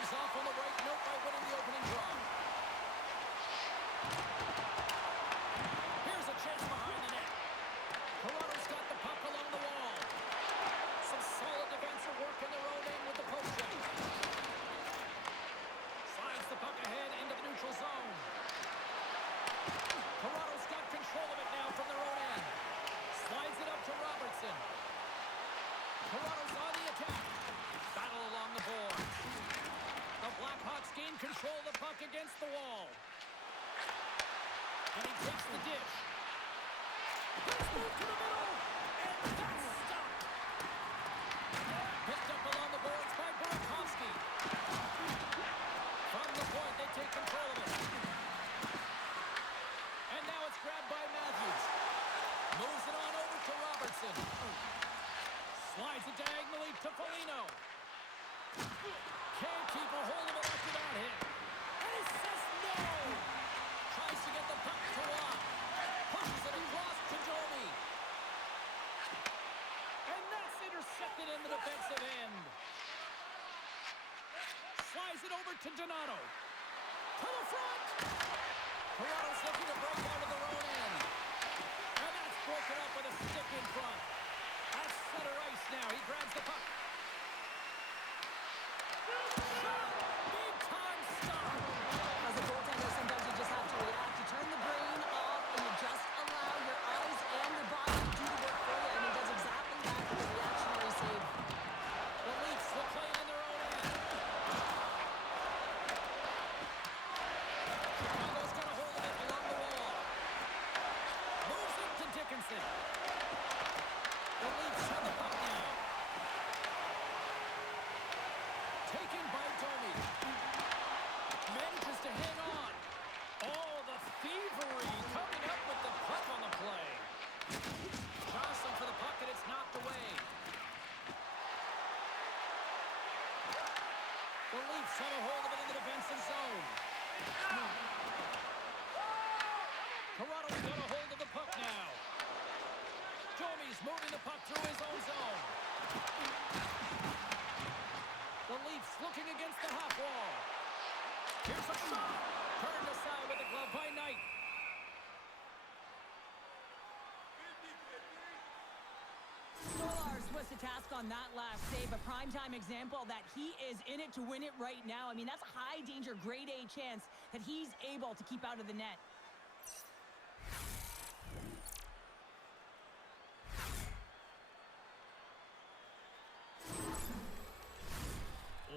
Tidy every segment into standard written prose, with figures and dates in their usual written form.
Moves off on the right note by winning the opening draw. Here's a chance behind the net. Toronto's got the puck along the wall. Some solid defensive work in their own end with the poke check. Slides the puck ahead into the neutral zone. Toronto's got control of it now from their own end. Slides it up to Robertson. Toronto's on the attack. Battle along the boards. The Blackhawks gain control of the puck against the wall. And he takes the dish. Let's move to the middle. And that's stopped. Picked up along the boards by Burakovsky. From the point, they take control of it. And now it's grabbed by Matthews. Moves it on over to Robertson. Slides it diagonally to Foligno. Can't keep a hold of it after that hit. And he says no! Tries to get the puck to Watt. Pushes it across to Domi. And that's intercepted in the defensive end. Slides it over to Donato. To the front! Toronto's looking to break out of their own end. And that's broken up with a stick in front. That's center ice now. He grabs the puck. Shot! Big time stop! As a goaltender, sometimes you just have to react. You turn the brain off and you just allow your eyes and your body to do the work for you. And he does exactly that with a reactionary save. The Leafs will play it in their own end. Chicago's got a hold of it along the wall. Moves it to Dickinson. The Leafs have the puck now. Taken by Domi. Manages to hang on. Oh, the thievery coming up with the puck on the play. Johnson for the puck, and it's knocked away. The Leafs have a hold of it in the defensive zone. Toronto's got a hold of the puck now. Domi's moving the puck through his own zone. The Leafs looking against the half wall. Here's a shot. Turned aside with the glove by Knight. Stolarz was the task on that last save. A primetime example that he is in it to win it right now. I mean, that's a high danger, grade A chance that he's able to keep out of the net.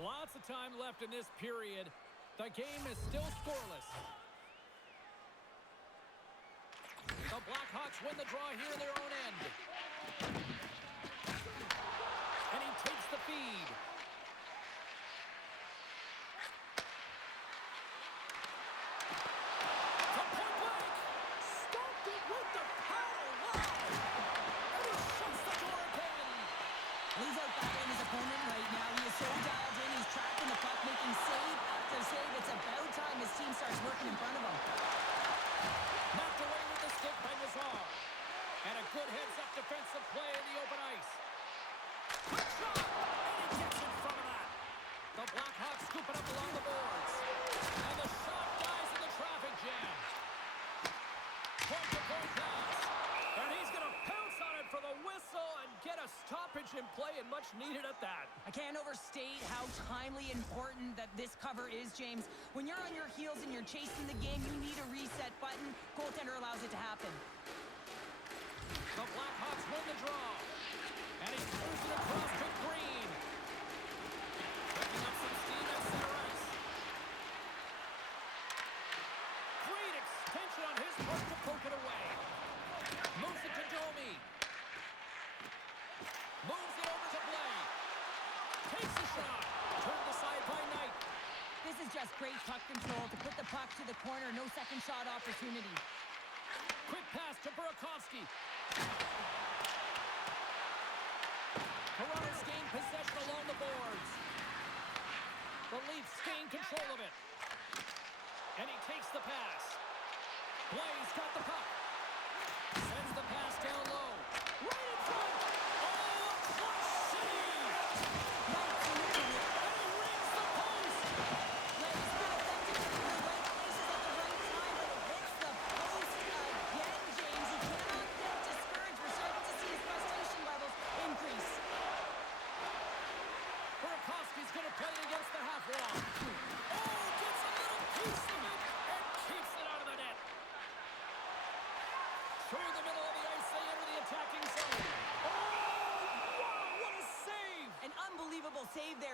Lots of time left in this period. The game is still scoreless. The Blackhawks win the draw here in their own end. And he takes the feed. From point blank. Stopped it with the paddle. Wow. And he shuts the door again. He's out battling his opponent right now. He is so dialed in. He's tracking the puck, making save after save. It's about time his team starts working in front of him. Knocked away with the stick by Nazar. And a good heads-up defensive play in the open ice. Quick shot! And he gets in front of that. The Blackhawks scoop it up along the boards. And the shot dies in the traffic jam. Point-to-point pass. And he's going to pounce on it for the whistle and get a stoppage in play, and much needed at that. I can't overstate how timely important that this cover is, James. When you're on your heels and you're chasing the game, you need a reset button. Goaltender allows it to happen. The Blackhawks win the draw. And he throws it across to Green. Picking up some steam at center ice. Great extension on his part to poke it away. Moves it to Domi. Moves it over to Blake. Takes the shot. Turned aside by Knight. This is just great puck control to put the puck to the corner. No second shot opportunity. Quick pass to Burakovsky. Toronto's gained possession along the boards. The Leafs gain control of it. And he takes the pass. Blaze got the puck. Sends the pass down low. Right in front. Oh, a clutch save! And he rings the post.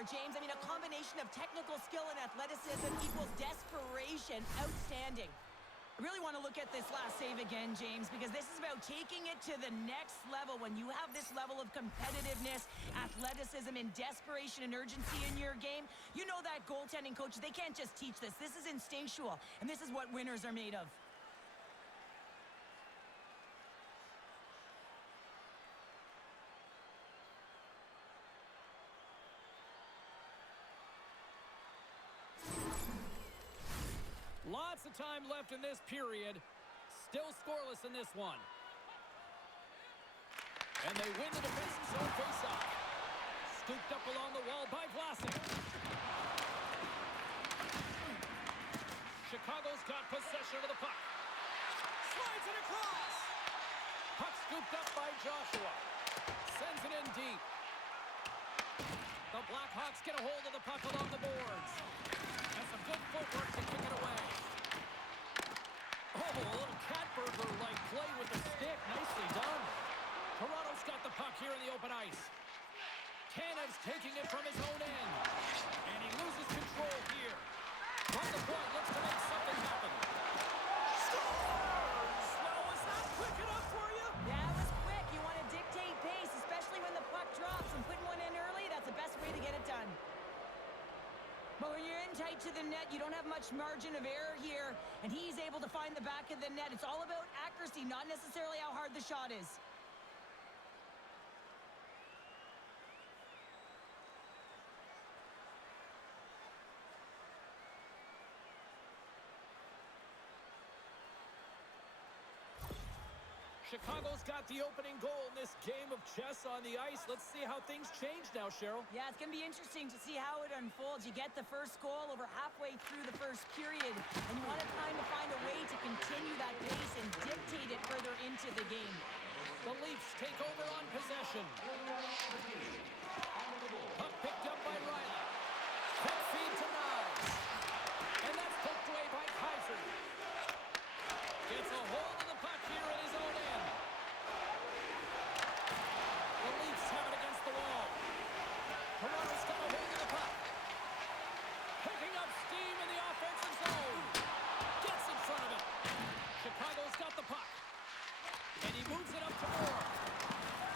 James. I mean, a combination of technical skill and athleticism equals desperation. Outstanding. I really want to look at this last save again, James, because this is about taking it to the next level. When you have this level of competitiveness, athleticism, and desperation and urgency in your game, you know that goaltending coaches, they can't just teach this. This is instinctual, and this is what winners are made of. Lots of time left in this period. Still scoreless in this one. And they win the defensive zone faceoff. Scooped up along the wall by Vlasic. Chicago's got possession of the puck. Slides it across. Puck scooped up by Joshua. Sends it in deep. The Blackhawks get a hold of the puck along the boards. And some good footwork to kick it away. Oh, a little cat burglar-like play with the stick. Nicely done. Toronto's got the puck here in the open ice. Tanev's taking it from his own end. And he loses control here. From the point, looks to make something happen. Scores! Now, was that quick enough for you? Yeah, it was quick. You want to dictate pace, especially when the puck drops. And putting one in early, that's the best way to get it done. But when you're in tight to the net, you don't have much margin of error here. And he's able to find the back of the net. It's all about accuracy, not necessarily how hard the shot is. Chicago's got the opening goal in this game of chess on the ice. Let's see how things change now, Cheryl. Yeah, it's going to be interesting to see how it unfolds. You get the first goal over halfway through the first period, and you want to kind of find a way to continue that pace and dictate it further into the game. The Leafs take over on possession. Puck picked up by Riley. Quick feed to Niles. And that's poked away by Kaiser. Gets a hold of the puck here at his own end. The Leafs have it against the wall. Toronto's got a hold of the puck. Picking up steam in the offensive zone. Gets in front of it. Chicago's got the puck. And he moves it up to Moore.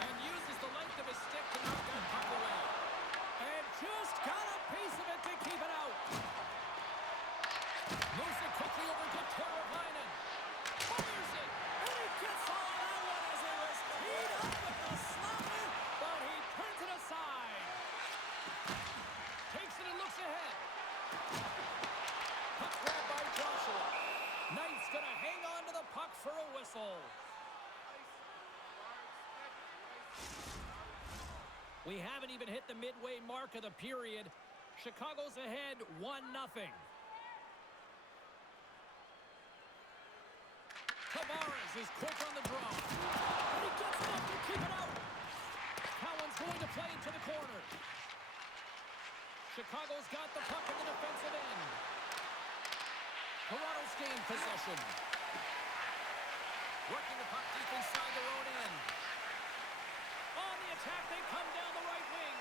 And uses the length of his stick to knock that puck away. And just got a piece of it to keep it out. Moves it quickly over to Teravainen. Fires it. And he gets all that one as it was teed up with the slapper. But he turns it aside. Takes it and looks ahead. Puck grabbed by Joshua. Knight's going to hang on to the puck for a whistle. We haven't even hit the midway mark of the period. Chicago's ahead 1-0. Tavares is quick on the draw. And he gets enough to keep it out. Cowan's going to play into the corner. Chicago's got the puck in the defensive end. Toronto's gained possession. Working the puck deep inside their own end. On the attack, they come down the right wing.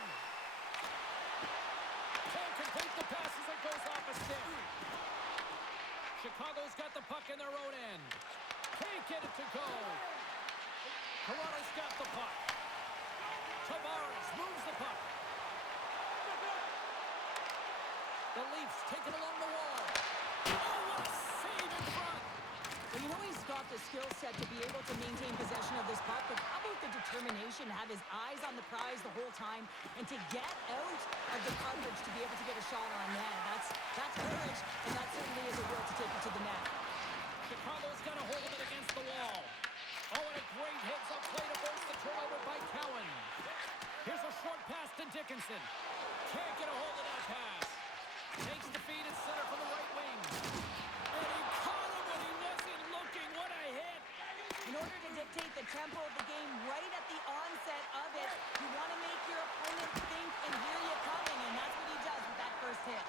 Can't complete the pass as it goes off a stick. Chicago's got the puck in their own end. Can't get it to go. Toronto's got the puck. Tavares moves the puck. The Leafs take it along the wall. Oh, what a save in front. Well, you know he's got the skill set to be able to maintain possession of this puck, but how about the determination to have his eyes on the prize the whole time and to get out of the coverage to be able to get a shot on net? That's courage, and that certainly is a will to take it to the net. Chicago's got a hold of it against the wall. Oh, and a great heads-up play to force the turnover by Cowan. Here's a short pass to Dickinson. Can't get a hold of that pass. Takes the feed at center from the right wing. And he caught him when he wasn't looking. What a hit. In order to dictate the tempo of the game right at the onset of it, you want to make your opponent think and hear you coming, and that's what he does with that first hit.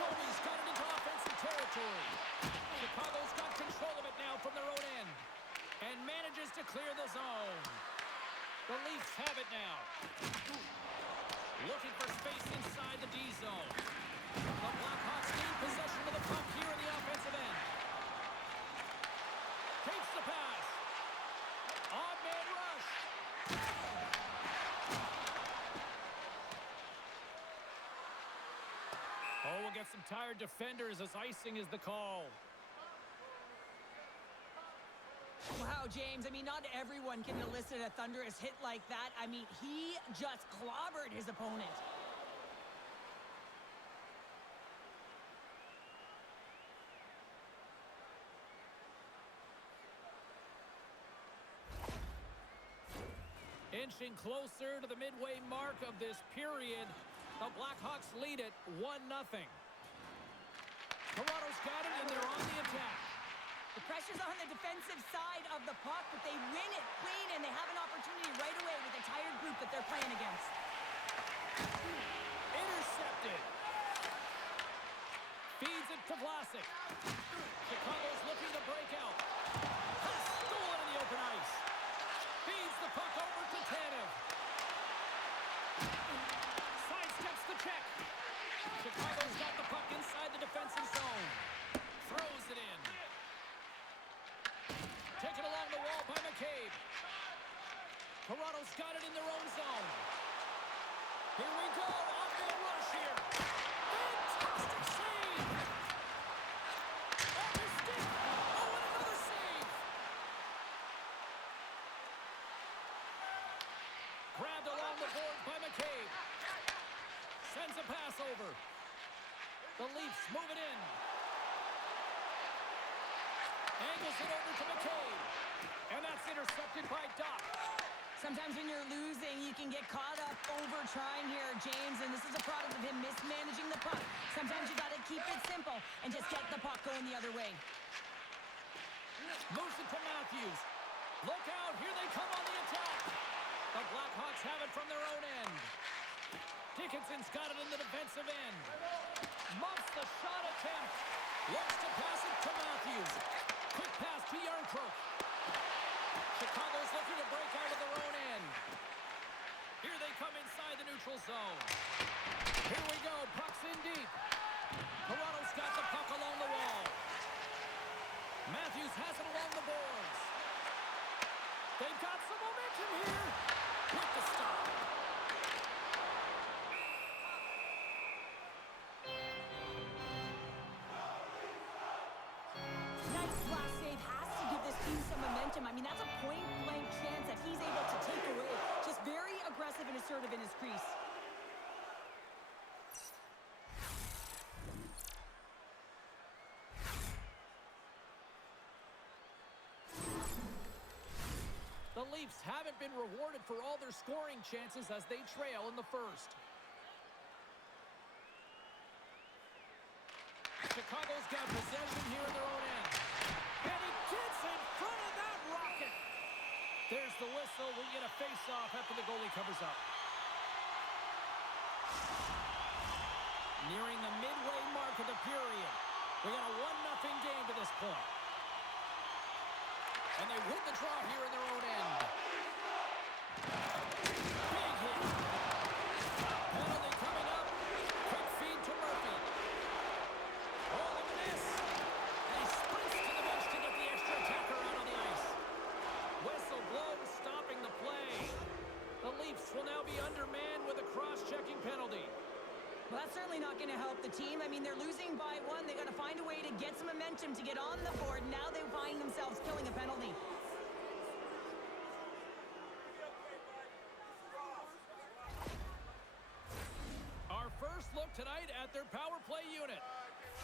Joey's got it into offensive territory. Chicago's got control of it now from their own end. And manages to clear the zone. The Leafs have it now. Looking for space inside the D zone. The Blackhawks gain possession of the puck here in the offensive end. Takes the pass. On man rush. Oh, we'll get some tired defenders as icing is the call. Wow, James, I mean, not everyone can elicit a thunderous hit like that. I mean, he just clobbered his opponent. Inching closer to the midway mark of this period, the Blackhawks lead it 1-0. Toronto's got it, and they're on the attack. The pressure's on the defensive side of the puck, but they win it clean, and they have an opportunity right away with the tired group that they're playing against. Intercepted. Feeds it to Vlasic. Chicago's looking to break out. Has stolen in the open ice. Feeds the puck over to Tanev. Sidesteps the check. Chicago's got the puck inside the defensive zone. Throws it in. Taken along the wall by McCabe. Toronto's got it in their own zone. Here we go. Off-man rush here. Fantastic save. Off his stick. Oh, and another save. Grabbed along the board by McCabe. Sends a pass over. The Leafs move it in. Angles it over to McCabe. And that's intercepted by Doc. Sometimes when you're losing, you can get caught up over trying here, James, and this is a product of him mismanaging the puck. Sometimes you got to keep it simple and just get the puck going the other way. Moves it to Matthews. Look out, here they come on the attack. The Blackhawks have it from their own end. Dickinson's got it in the defensive end. Muffs the shot attempt. Looks to pass it to Matthews. Quick pass to Yarncroke. Chicago's looking to break out of their own end. Here they come inside the neutral zone. Here we go, puck's in deep. Toronto's got the puck along the wall. Matthews has it along the boards. They've got some momentum here. With the stop. Nice last save. Has to give this team some momentum. I mean, that's a point-blank chance that he's able to take away. Just very aggressive and assertive in his crease. The Leafs haven't been rewarded for all their scoring chances as they trail in the first. Chicago's got possession here in their own end. And he gets in front of that rocket. There's the whistle. We'll get a face-off after the goalie covers up. Nearing the midway mark of the period. We got a 1-0 game to this point. And they win the draw here in their own end. Big hit. Penalty coming up. Quick feed to Murphy. Oh, look at this. And he sprints to the bench to get the extra attacker out on the ice. Whistle blows, stopping the play. The Leafs will now be undermanned with a cross-checking penalty. Well, that's certainly not going to help the team. I mean, they're losing by one. They got to find a way to get some momentum to get on the board. Now they find themselves killing a penalty. Our first look tonight at their power play unit.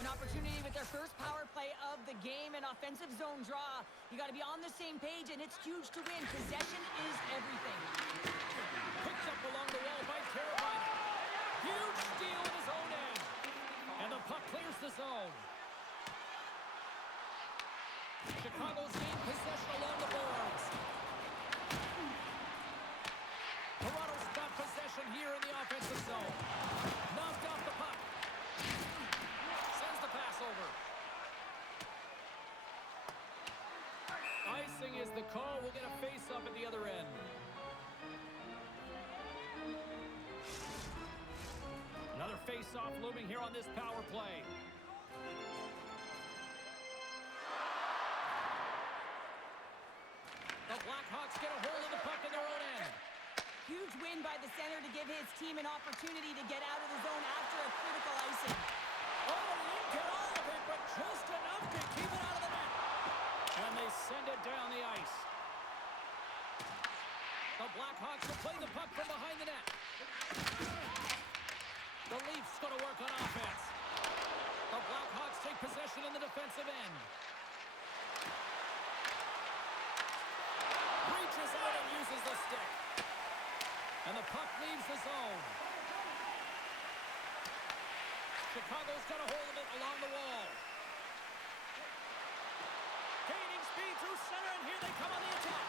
An opportunity with their first power play of the game, an offensive zone draw. You got to be on the same page, and it's huge to win. Possession is everything. Picked up along the wall by Carolina. Huge steal in his own end. And the puck clears the zone. Chicago's gained possession along the boards. Toronto's got possession here in the offensive zone. Knocked off the puck. Sends the pass over. Icing is the call. We'll get a face-off at the other end. face-off looming here on this power play. The Blackhawks get a hold of the puck in their own end. Huge win by the center to give his team an opportunity to get out of the zone after a critical icing. Oh, he didn't get all of it, but just enough to keep it out of the net. And they send it down the ice. The Blackhawks will play the puck from behind the net. The Leafs going to work on offense. The Blackhawks take possession in the defensive end. Reaches out and uses the stick. And the puck leaves the zone. Chicago's got a hold of it along the wall. Gaining speed through center, and here they come on the attack.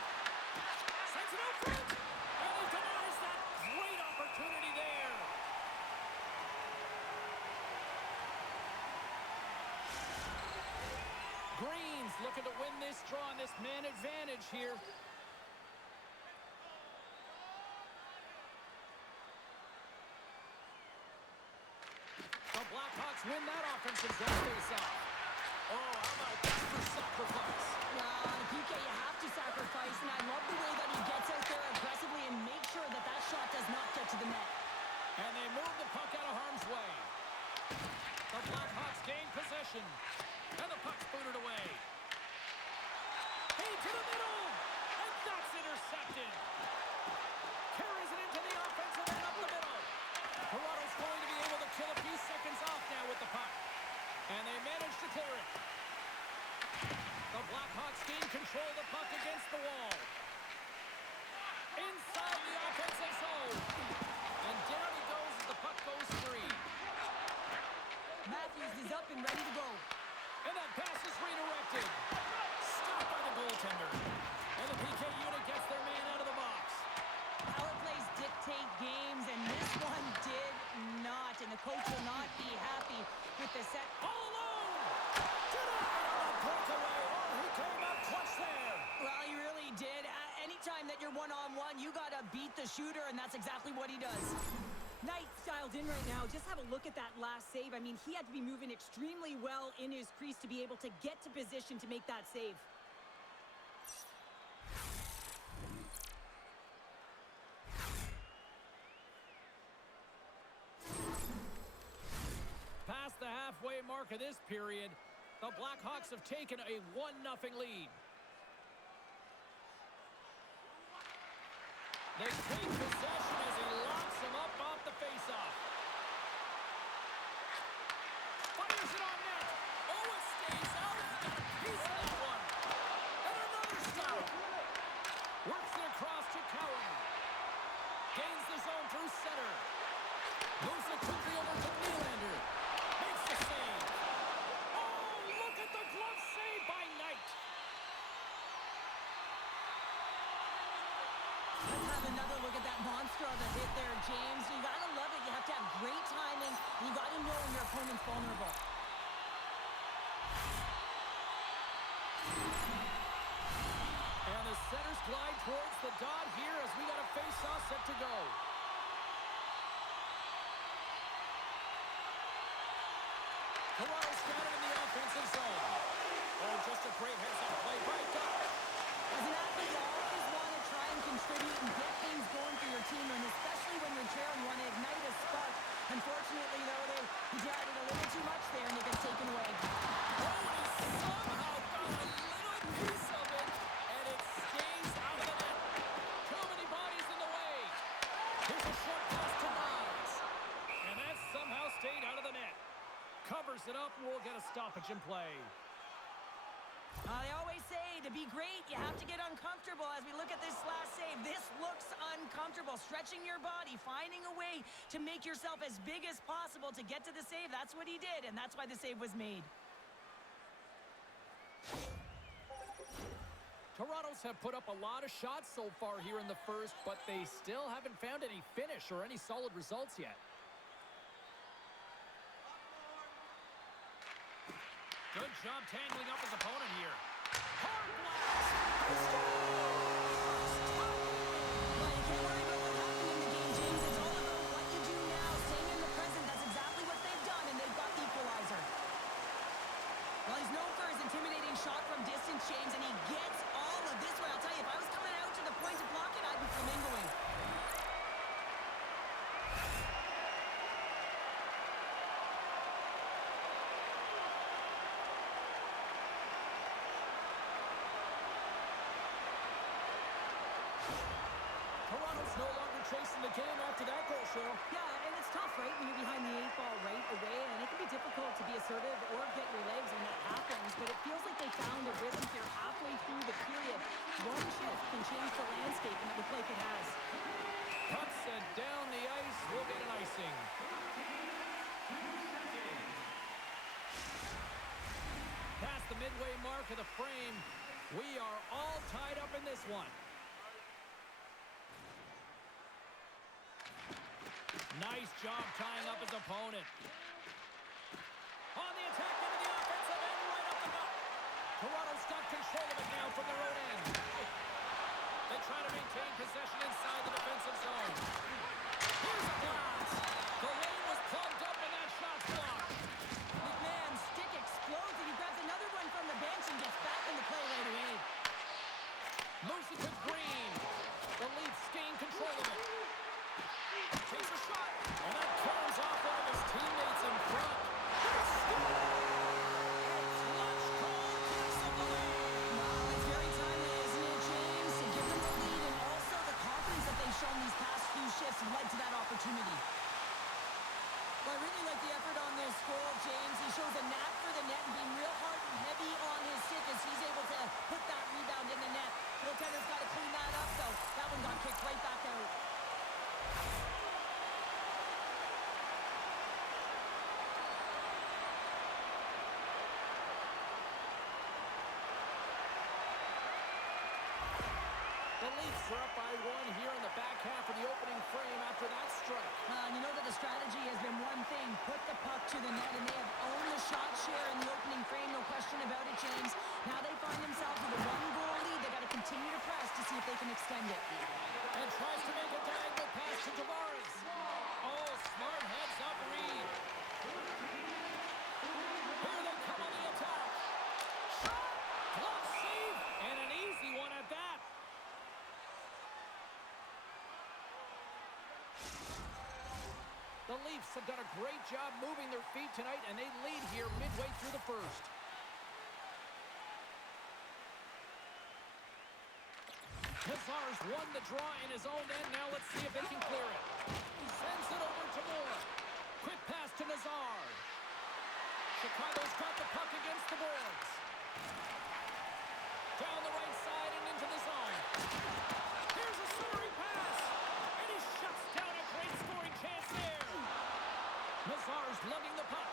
Sends it out front. And he denies that great opportunity there. Green's looking to win this draw on this man advantage here. The Blackhawks win that offensive zone face-off. Oh, how about that for sacrifice? PK, you have to sacrifice, and I love the way that he gets out there aggressively and makes sure that that shot does not get to the net. And they move the puck out of harm's way. The Blackhawks gain possession. And the puck's booted away. Hey, to the middle! And that's intercepted. Carries it into the offensive end up the middle. Toronto's going to be able to kill a few seconds off now with the puck. And they manage to clear it. The Blackhawks gain control of the puck against the wall. Inside the offensive zone. And down he goes as the puck goes free. Matthews is up and ready to go. And that pass is redirected. Stopped by the goaltender. And the PK unit gets their man out of the box. Power plays dictate games, and this one did not. And the coach will not be happy with the set. All alone! Denied on the breakaway. Oh, he came up clutch there. Well, he really did. Anytime that you're one-on-one, you got to beat the shooter, and that's exactly what he does. Knight's dialed in right now. Just have a look at that last save. I mean, he had to be moving extremely well in his crease to be able to get to position to make that save. Past the halfway mark of this period, the Blackhawks have taken a 1-0 lead. They take possession as he locks him up off the faceoff. Fires it on net. Oh, it stays out. He got a piece of that one. And another stop. Works it across to Cowan. Gains the zone through center. Moves it quickly over to Nylander. Makes the save. Oh, look at the glove save by Knight. Let's have another look at that monster of a hit there, James. You got to love it. You have to have great timing. You got to know when your opponent's vulnerable. And the centers glide towards the dot here as we got a face-off set to go. Toronto's got it in the offensive zone. Oh, just a great heads-up play by Dutch. As an athlete, you always want to try and contribute and get things going for your team, and especially when you're trailing, you want to ignite a spark. Unfortunately, though, he tried it a little too much there, and it gets taken away. Oh, he somehow got a little piece of it, and it stays out of the net. Too many bodies in the way. Here's a short pass to Miles. And that somehow stayed out of the net. Covers it up, and we'll get a stoppage in play. They always say to be great, you have to get uncomfortable. As we look at this last save, this looks uncomfortable. Stretching your body, finding a way to make yourself as big as possible to get to the save. That's what he did, and that's why the save was made. Toronto's have put up a lot of shots so far here in the first, but they still haven't found any finish or any solid results yet. Good job tangling up his opponent here. Hard blast! Well, you can't worry about what happened in the game, James. It's all about what you do now. Staying in the present, that's exactly chasing the game after that goal, Cheryl. Yeah, and it's tough, right, when you're behind the 8 ball right away, and it can be difficult to be assertive or get your legs when that happens, but it feels like they found a rhythm here halfway through the period. One shift can change the landscape, and it looks like it has. Puck sent down the ice. We'll get an icing. Past the midway mark of the frame, we are all tied up in this one. Nice job tying up his opponent. On the attack into the offensive end, right up the gut. Toronto's got control of it now from their own end. They try to maintain possession inside the defensive zone. Here's a blast. The lane was plugged up and that shot's blocked. McMahon's stick explodes, and he grabs another one from the bench and gets back into play right away. Moves it to Green. The Leafs gain control of it. Takes a shot, and that comes off one of his teammates in front. It's clutch goal takes him the lead. Well, it's very timely, isn't it, James? To give them the lead, and also the confidence that they've shown these past few shifts led to that opportunity. Well, I really like the effort on this goal, James. He shows a knack for the net and being real hard and heavy on his stick as he's able to put that rebound in the net. Goaltender's got to clean that up, though. That one got kicked right back out. The Leafs are up by one here in the back half of the opening frame after that strike. And you know that the strategy has been one thing, put the puck to the net, and they have owned the shot share in the opening frame, no question about it, James. Now they find themselves with a one-goal lead. They got to continue to press to see if they can extend it. And tries to make a diagonal pass to Tavares. Oh, smart heads-up read. Here they come on the attack. Shot, glove save, and an easy one at that. The Leafs have done a great job moving their feet tonight, and they lead here midway through the first. Hazard's won the draw in his own end. Now let's see if they can clear it. Sends it over to Moore. Quick pass to Nazard. Chicago's got the puck against the boards. Down the right side and into the zone. Here's a centering pass. And he shuts down a great scoring chance there. Nazar's lugging the puck.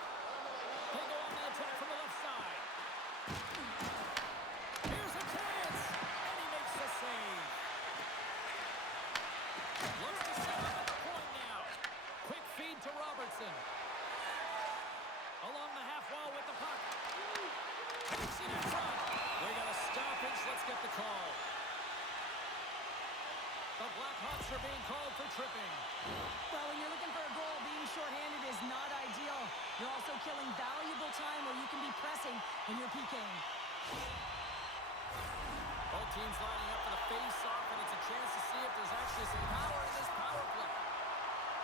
They go on the attack from the left side. Here's a chance. And he makes the save. Looks to set up at the point now. Quick feed to Robertson. Along the half wall with the puck. Takes it in front. They got a stoppage. Let's get the call. The Blackhawks are being called for tripping. Well, when you're looking for a goal, being shorthanded is not ideal. You're also killing valuable time where you can be pressing when you're PKing. Both teams lining up for the face-off, and it's a chance to see if there's actually some power in this power play.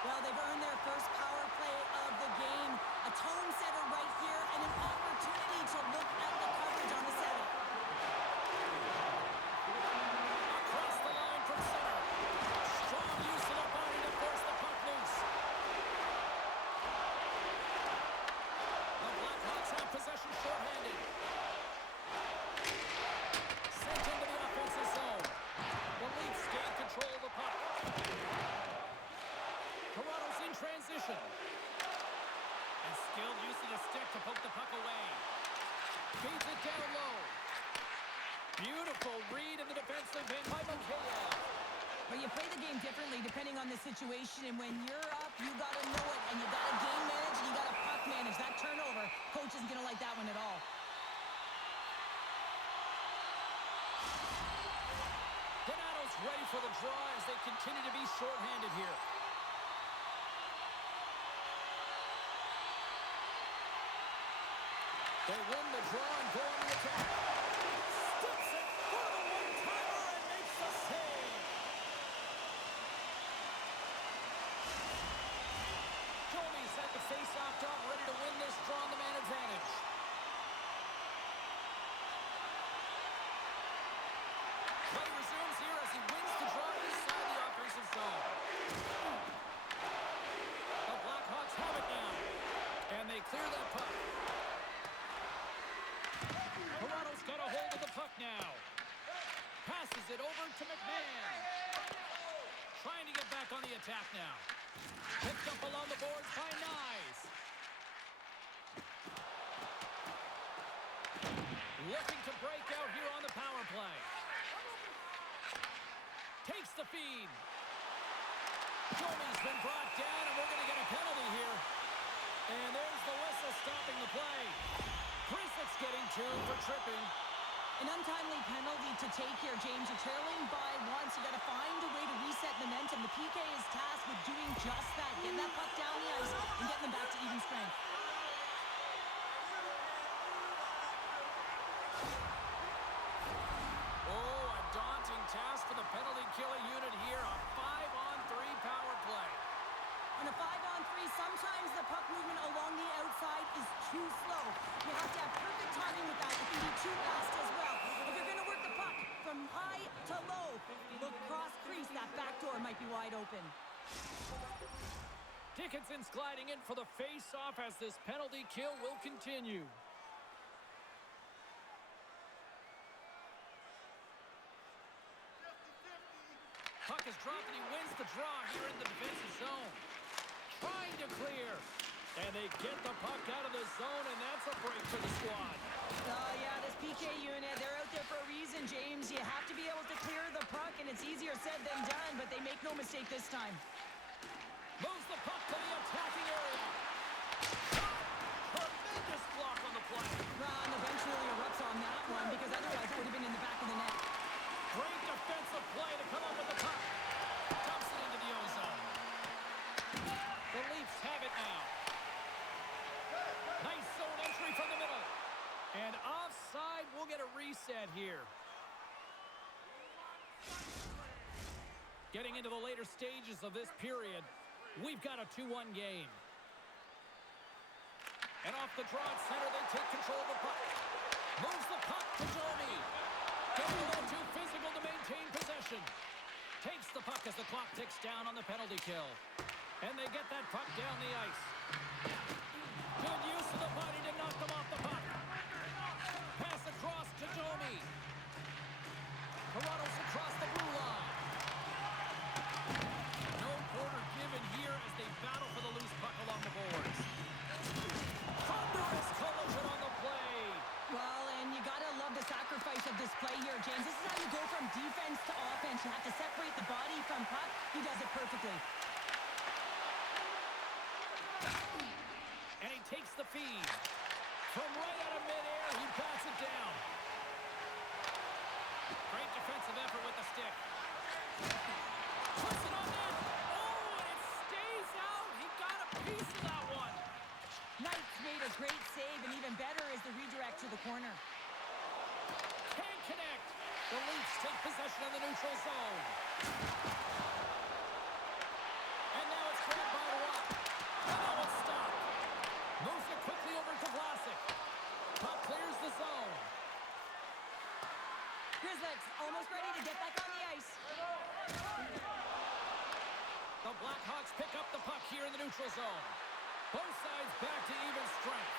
Well, they've earned their first power play of the game. A tone setter right here and an opportunity to look at the coverage on the setup. Across the line from center. Strong use of the body to force the puck loose. The Blackhawks have possession shorthanded. Sent into the offensive zone. The Leafs gain control of the puck. Toronto's in transition. And skilled use of the stick to poke the puck away. Feeds it down low. Beautiful read in the defensive end by Mikheyev. But you play the game differently depending on the situation, and when you're up, you got to know it, and you got to game manage, and you got to puck manage. That turnover, coach isn't going to like that one at all. Donato's ready for the draw as they continue to be shorthanded here. They win the draw and go on the attack. Steps it for the one-timer and makes the save. Domi's at the face-off dot, ready to win this draw on the man advantage. Play resumes here as he wins the draw inside the offensive zone. clear that puck. Toronto's got a hold of the puck now. Passes it over to McMahon. Trying to get back on the attack now. Picked up along the boards by Nyes. Looking to break out here on the power play. Takes the feed. Domi's been brought down, and we're going to get a penalty here. And there's the whistle stopping the play. Chrislick's getting two for tripping. An untimely penalty to take here, James. You're trailing by once. You got to find a way to reset momentum. The PK is tasked with doing just that. Getting that puck down the ice and getting them back to even strength. Oh, a daunting task for the penalty killing unit here. A 5-on-3 power play. On a 5-on-3, sometimes the puck movement along the outside is too slow. You have to have perfect timing with that. It can be too fast as well. If you're going to work the puck from high to low, look cross crease. That back door might be wide open. Dickinson's gliding in for the face-off as this penalty kill will continue. Puck is dropped and he wins the draw here in the defensive zone. Trying to clear. And they get the puck out of the zone, and that's a break for the squad. Oh, yeah, this PK unit, they're out there for a reason, James. You have to be able to clear the puck, and it's easier said than done, but they make no mistake this time. Moves the puck to the attacking area. Tremendous block on the play. Ron eventually erupts on that one, because otherwise it would have been in the back of the net. Great defensive play to come up with the puck. Dumps it into the ozone. The Leafs have it now. Nice zone entry from the middle. And offside, we'll get a reset here. Getting into the later stages of this period, we've got a 2-1 game. And off the draw at center, they take control of the puck. Moves the puck to Domi. Getting a little too physical to maintain possession. Takes the puck as the clock ticks down on the penalty kill. And they get that puck down the ice. Good use of the body to knock them off the puck. Pass across to Domi. Toronto's across the blue line. No quarter given here as they battle for the loose puck along the boards. Thunderous collision on the play. Well, and you got to love the sacrifice of this play here, James. This is how you go from defense to offense. You have to separate the body from puck. He does it perfectly. And he takes the feed. From right out of midair, he bats it down. Great defensive effort with the stick. Puts it on net. Oh, and it stays out. He got a piece of that one. Knight's made a great save, and even better is the redirect to the corner. Can't connect. The Leafs take possession of the neutral zone. And now it's grabbed by Watt. And now it's stopped. Moves it quickly over to Vlasic. Puck clears the zone. Grizzlies almost ready to get back on the ice. The Blackhawks pick up the puck here in the neutral zone. Both sides back to even strength.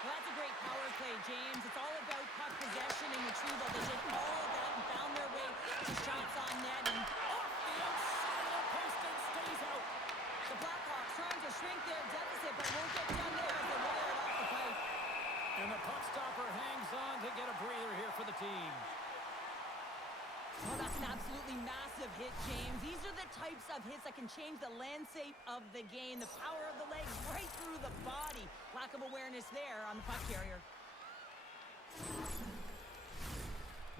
Well, that's a great power play, James. It's all about puck possession and retrieval. They did all of that and found their way to shots on net. And Off the outside of the post and stays out. the Blackhawks trying to shrink their deficit, but won't get done there as they wire it off the pipe. And the puck stopper hangs on to get a breather here for the team. Well, that's an absolutely massive hit, James. These are the types of hits that can change the landscape of the game. The power of the legs right through the body. Lack of awareness there on the puck carrier.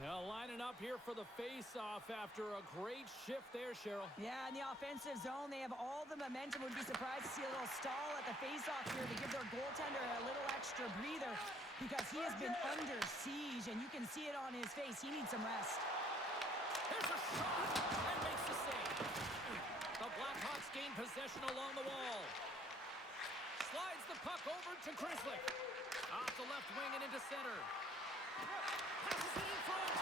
Now lining up here for the face-off after a great shift there, Cheryl. Yeah, in the offensive zone, they have all the momentum. Would be surprised to see a little stall at the face-off here to give their goaltender a little extra breather because he has been under siege, and you can see it on his face. He needs some rest. Here's a shot and makes the save. The Blackhawks gain possession along the wall. Slides the puck over to Chrislick. Off the left wing and into center. Passes it in front.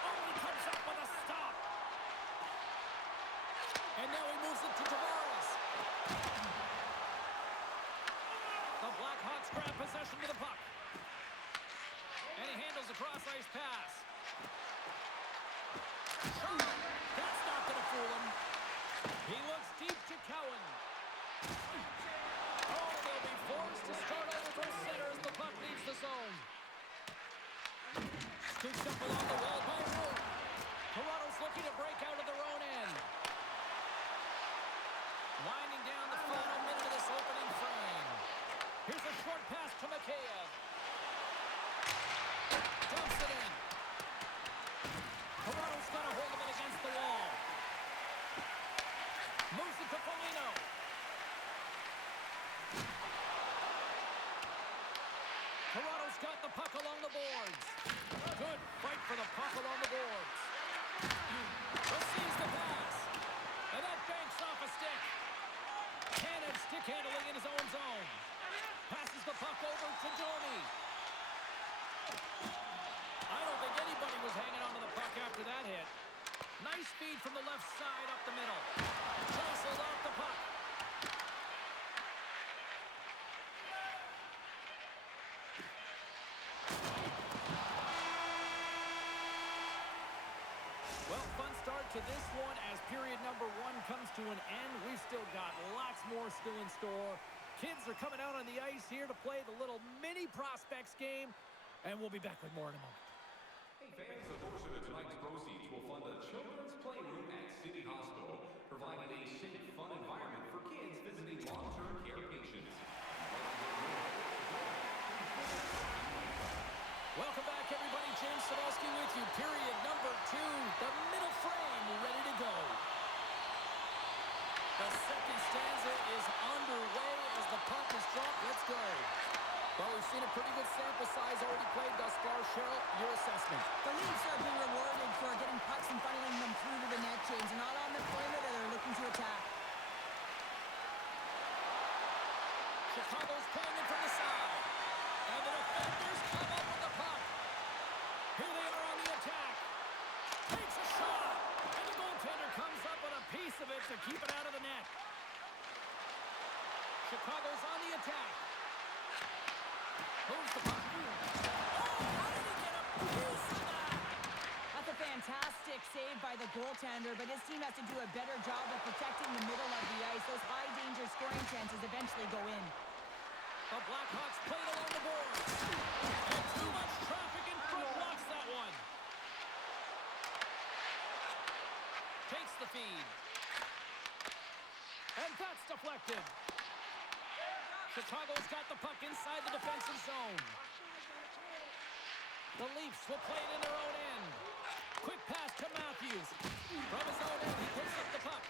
Only comes up with a stop. And now he moves it to Tavares. The Blackhawks Blackhawks grab possession with the puck. And he handles a cross-ice pass. Shot! That's not going to fool him. He looks deep to Cowan. Oh, they'll be forced to start over from center as the puck leaves the zone. Scoops up along the wall by Rourke. Toronto's looking to break out of their own end. Winding down the final minute of this opening frame. Here's a short pass to Mikheyev. Dumps it in. Toronto's got a hold of it against the wall. Moves it to Foligno. Toronto's got the puck along the boards. Good fight for the puck along the boards. Receives the pass. And that banks off a stick. Cannon stick handling in his own zone. Passes the puck over to Domi. I don't think anybody was hanging on to the puck after that hit. Nice speed from the left side up the middle. Jostled off the puck. Well, fun start to this one as period number 1 comes to an end. We've still got lots more still in store. Kids are coming out on the ice here to play the little mini prospects game, and we'll be back with more in a moment. Hey fans, a portion of tonight's proceeds will fund a children's playroom at City Hospital, providing a safe, fun environment for kids visiting long-term care patients. Welcome back, everybody. James Sadowski with you. Period number 2, the middle frame ready to go. The second stanza is underway as the puck is dropped. Let's go. Well, we've seen a pretty good sample size already played thus far. Cheryl, your assessment. The Leafs are being rewarded for getting pucks and funneling them through to the net, James. They're not on the perimeter. They're looking to attack. Chicago's pulling in from the side. And the defenders come up with the puck. Here they are on the attack. Takes a shot. And the goaltender comes up with a piece of it to keep it out of the net. Chicago's on the attack. Moves the puck. Oh, how did he get a piece of that? That's a fantastic save by the goaltender, but his team has to do a better job of protecting the middle of the ice. Those high-danger scoring chances eventually go in. The Blackhawks played along the boards. And too much traffic in front blocks that one. Takes the feed. And that's deflected. Chicago's got the puck inside the defensive zone. The Leafs will play it in their own end. Quick pass to Matthews. From his own end, he picks up the puck.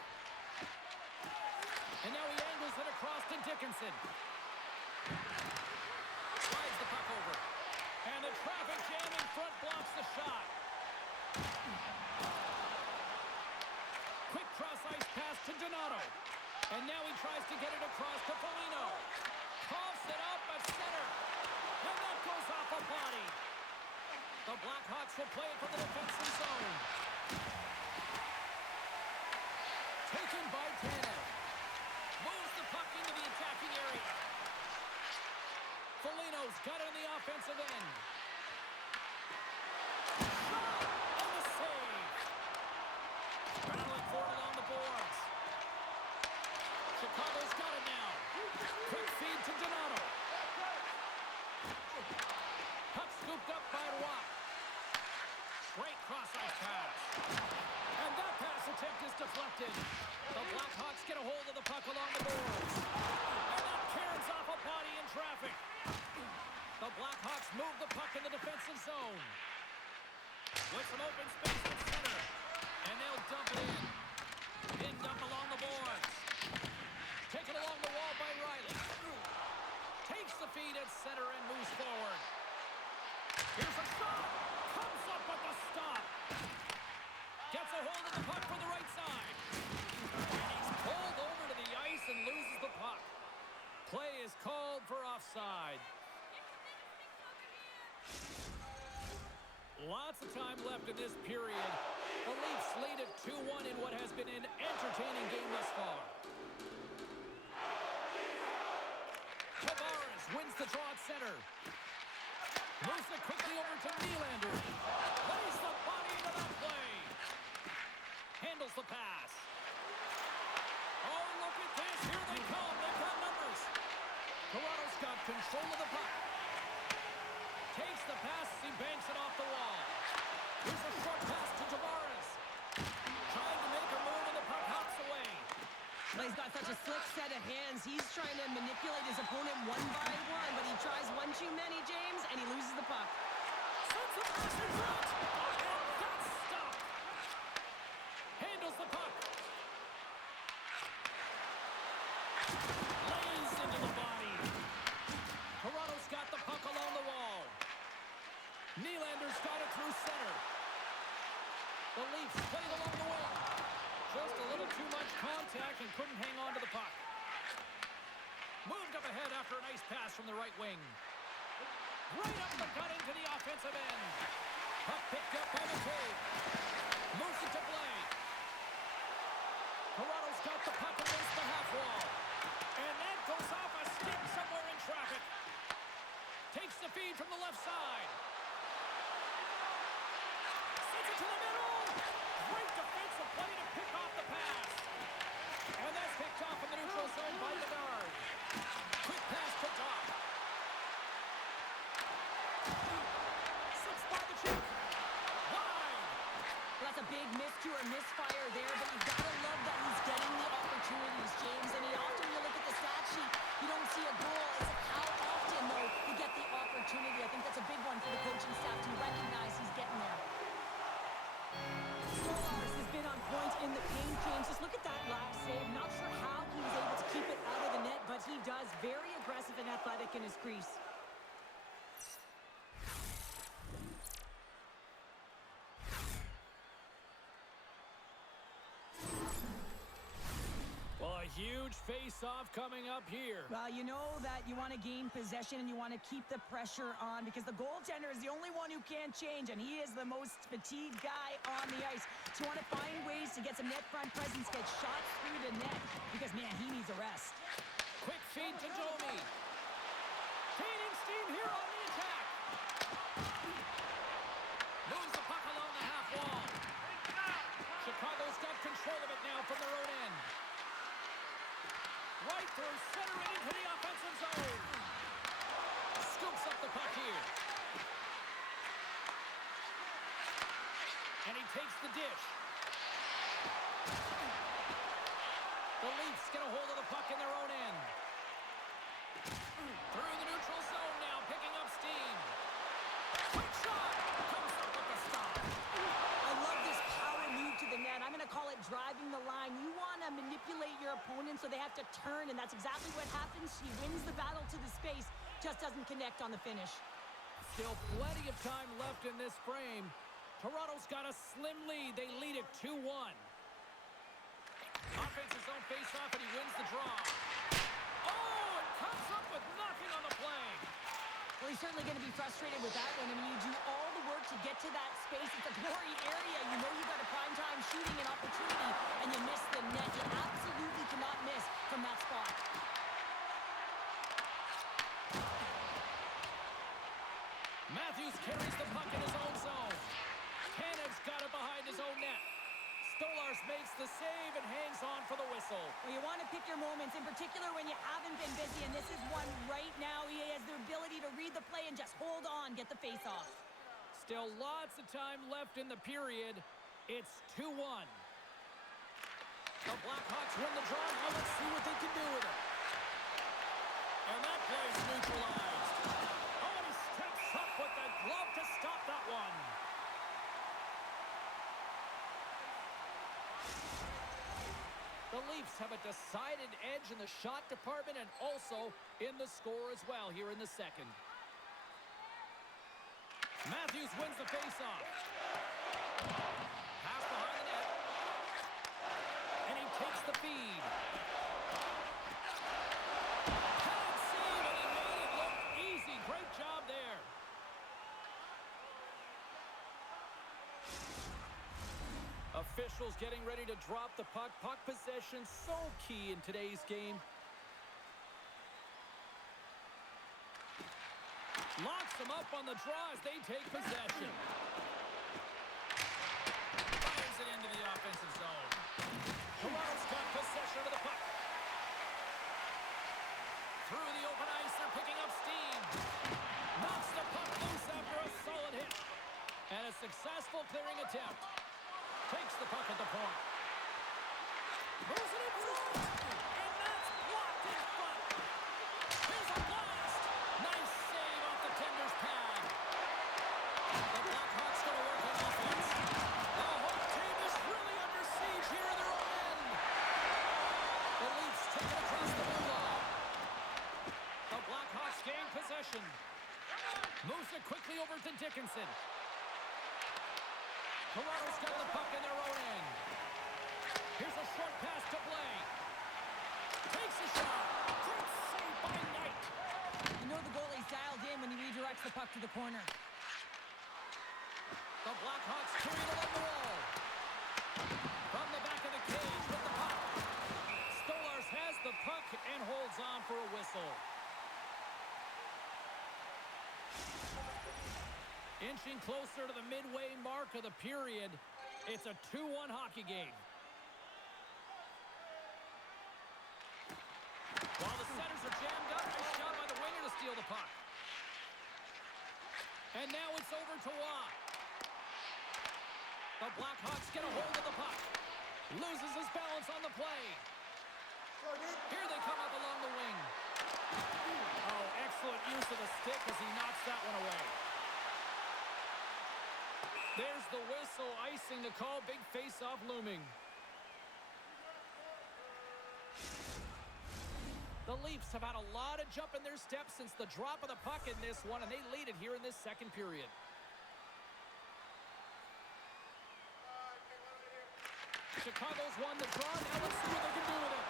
And now he angles it across to Dickinson. Slides the puck over. And the traffic jam in front blocks the shot. Quick cross-ice pass to Donato. And now he tries to get it across to Foligno. Coughs it up at center. And that goes off a body. The Blackhawks will play it from the defensive zone. Taken by Tanev. Moves the puck into the attacking area. Foligno's got it on the offensive end. Shot! And the save. Battling for it along the boards. Chicago's got it now. Quick feed to Donato. Puck scooped up by Roy. Great cross-ice pass. And that pass attempt is deflected. The Blackhawks get a hold of the puck along the boards. And that caroms off a body in traffic. The Blackhawks move the puck in the defensive zone. With some open space in center. And they'll dump it in. Pinned up along the boards. Taken along the wall by Riley. Takes the feed at center and moves forward. Here's a shot. Comes up with the stop. Gets a hold of the puck for the right side. And he's pulled over to the ice and loses the puck. Play is called for offside. Lots of time left in this period. The Leafs lead at 2-1 in what has been an entertaining game thus far. Tavares wins the draw at center. Moves it quickly over to Nylander. Lays the body into that play. Handles the pass. Oh, look at this. Here they come. They've got numbers. Toronto's got control of the puck. Takes the pass as he banks it off the wall. Here's a short pass to Tavares. Trying to make a move and the puck hops away. Well, he's got such a slick set of hands. He's trying to manipulate his opponent one by one, but he tries one too many, James, and he loses the puck. Sends the pass in front. And that's stopped. Handles the puck. Lays into the body. Toronto's got the puck along the wall. Nylander's got it through center. The Leafs played along the wing. Just a little too much contact and couldn't hang on to the puck. Moved up ahead after a nice pass from the right wing. Right up the gut into the offensive end. Puck picked up by McCabe. Moves it to Blake. Toronto's got the puck against the half wall. And that goes off a stick somewhere in traffic. Takes the feed from the left side. Sends it to the middle. Great defensive play to pick off the pass. And that's picked off in the neutral zone by Bedard. Quick pass to Top. Slips by the cheek. Wide. Well, that's a big miscue or misfire there, but you've got to love that he's getting the opportunities, James. And often you look at the stat sheet, you don't see a goal. It's how often, though, you get the opportunity. I think that's a big one for the coaching staff to recognize he's getting there. Stolarz has been on point in the paint, James. Just look at that last save. Not sure how he was able to keep it out of the net, but he does. Very aggressive and athletic in his crease. Well, a huge face-off coming up here. Well, you know that you want to gain possession and you want to keep the pressure on because the goaltender is the only one who can't change, and he is the most fatigued guy on the ice. So you want to find ways to get some net front presence, get shots through the net because, man, he needs a rest. Quick feed to Domi. Gaining steam here on the attack. Moves the puck along the half wall. Chicago's got control of it now from their own end. Right through center and into the offensive zone. Scoops up the puck here. And he takes the dish. The Leafs get a hold of the puck in their own end. Through the neutral zone now, picking up steam. Quick shot! Comes up with the stop. I love this power move to the net. I'm going to call it driving the line. You want to manipulate your opponent so they have to turn, and that's exactly what happens. He wins the battle to the space, just doesn't connect on the finish. Still plenty of time left in this frame. Toronto's got a slim lead. They lead it 2-1. Offensive zone face-off, and he wins the draw. Oh, it comes up with nothing on the play. Well, he's certainly going to be frustrated with that one. I mean, you do all the work to get to that space. It's a glory area. You know you've got a prime-time shooting and opportunity, and you miss the net. You absolutely cannot miss from that spot. Matthews carries the puck in his own zone. Canev's got it behind his own net. Stolarz makes the save and hangs on for the whistle. Well, you want to pick your moments, in particular when you haven't been busy, and this is one right now. He has the ability to read the play and just hold on, get the face-off. Still lots of time left in the period. It's 2-1. The Blackhawks win the draw. Now let's see what they can do with it. And that play's neutralized. Oh, and he steps up with the glove to stop that one. The Leafs have a decided edge in the shot department and also in the score as well here in the second. Matthews wins the faceoff. Pass behind the net. And he takes the feed. Can't save, and he made it look easy. Great job there. Officials getting ready to drop the puck. Puck possession so key in today's game. Locks them up on the draw as they take possession. Fires it into the offensive zone. Toronto's got possession of the puck. Through the open ice, they're picking up steam. Knocks the puck loose after a solid hit. And a successful clearing attempt. Takes the puck at the point. Moves it in front. And that's blocked in front. Here's a blast. Nice save off the tender's pad. The Blackhawks going to work on offense. The home team is really under siege here in their own end. The Leafs take it across the blue line. The Blackhawks gain possession. Moves it quickly over to Dickinson. Toronto's got the puck in their own end. Here's a short pass to Blake. Takes a shot. Great save by Knight. You know the goalie's dialed in when he redirects the puck to the corner. The Blackhawks carry it along the wall. From the back of the cage with the puck. Stolarz has the puck and holds on for a whistle. Inching closer to the midway mark of the period. It's a 2-1 hockey game. While the centers are jammed up, nice shot by the winger to steal the puck. And now it's over to Watt. The Blackhawks get a hold of the puck. Loses his balance on the play. Here they come up along the wing. Oh, excellent use of the stick as he knocks that one away. There's the whistle, icing the call, big face-off looming. The Leafs have had a lot of jump in their steps since the drop of the puck in this one, and they lead it here in this second period. Chicago's won the draw. Now let's see what they can do with it.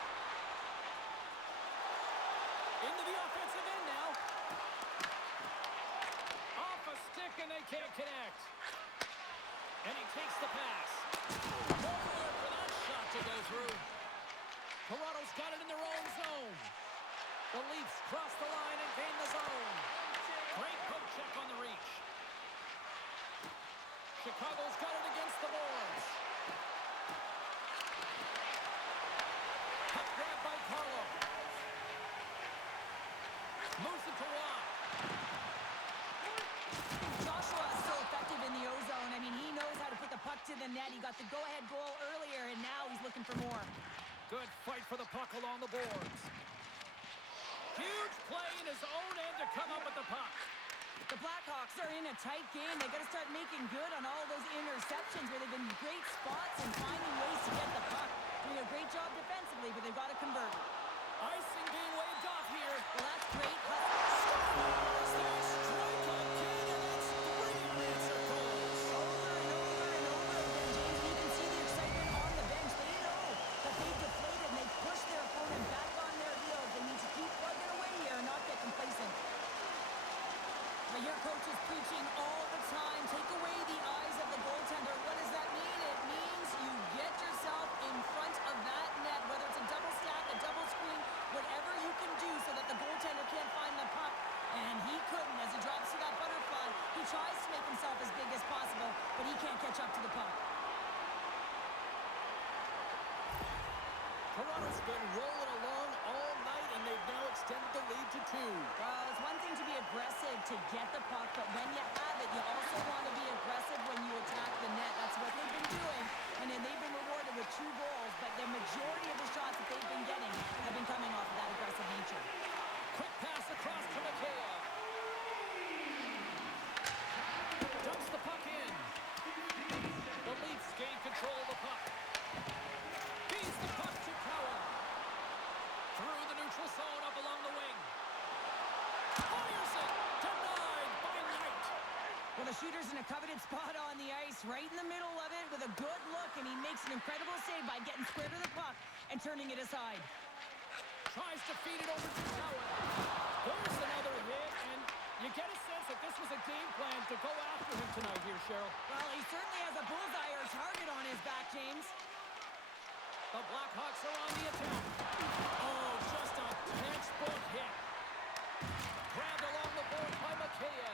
Into the offensive end now. Off a stick, and they can't connect. And he takes the pass. Nowhere for that shot to go through. Toronto's got it in their own zone. The Leafs cross the line and gain the zone. Great poke check on the reach. Chicago's got it against the boards. Puck grab by Carlo. Moves it to Watt. Joshua is so effective in the O-zone. I mean, he knows how to put the puck to the net. He got the go-ahead goal earlier, and now he's looking for more. Good fight for the puck along the boards. Huge play in his own end to come up with the puck. The Blackhawks are in a tight game. They got to start making good on all those interceptions where they've been in great spots and finding ways to get the puck. Doing a great job defensively, but they've got to convert. Icing being waved off here. Well, that's great. Stolarz, they strike again, and it's 3 answer goals. Over and over and over again, James. You can see the excitement on the bench. They know that they've deflated and they've pushed their opponent back on their heels. They need to keep plugging away here and not get complacent. But your coach is preaching all the time. Take away the eyes of the goaltender. What does that mean? It means you get yourself in front of that net, whether it's a double stack, a double screen, whatever you can do so that the goaltender can't find the puck. And he couldn't as he drops to that butterfly. He tries to make himself as big as possible, but he can't catch up to the puck. Toronto's been rolling along all night, and they've now extended the lead to 2. Well, it's one thing to be aggressive to get the puck, but when you have it, you also want to be aggressive when you attack the net. That's what they've been doing, and then they've been rewarded with 2 goals, but the majority of the shots that they've been getting have been coming off of that aggressive nature. Quick pass across to McKay. Dumps the puck in. The Leafs gain control of the puck. Feeds the puck to Power. Through the neutral zone up along the wing. Fires it. Denied by Knight. Well, the shooter's in a coveted spot on the ice, right in the middle of it with a good look, and he makes an incredible save by getting square to the puck and turning it aside. Tries to feed it over to Power. There's another hit, and you get a sense that this was a game plan to go after him tonight here, Cheryl. Well, he certainly has a bullseye or target on his back, James. The Blackhawks are on the attack. Oh, just a textbook hit. Grabbed along the board by McKay.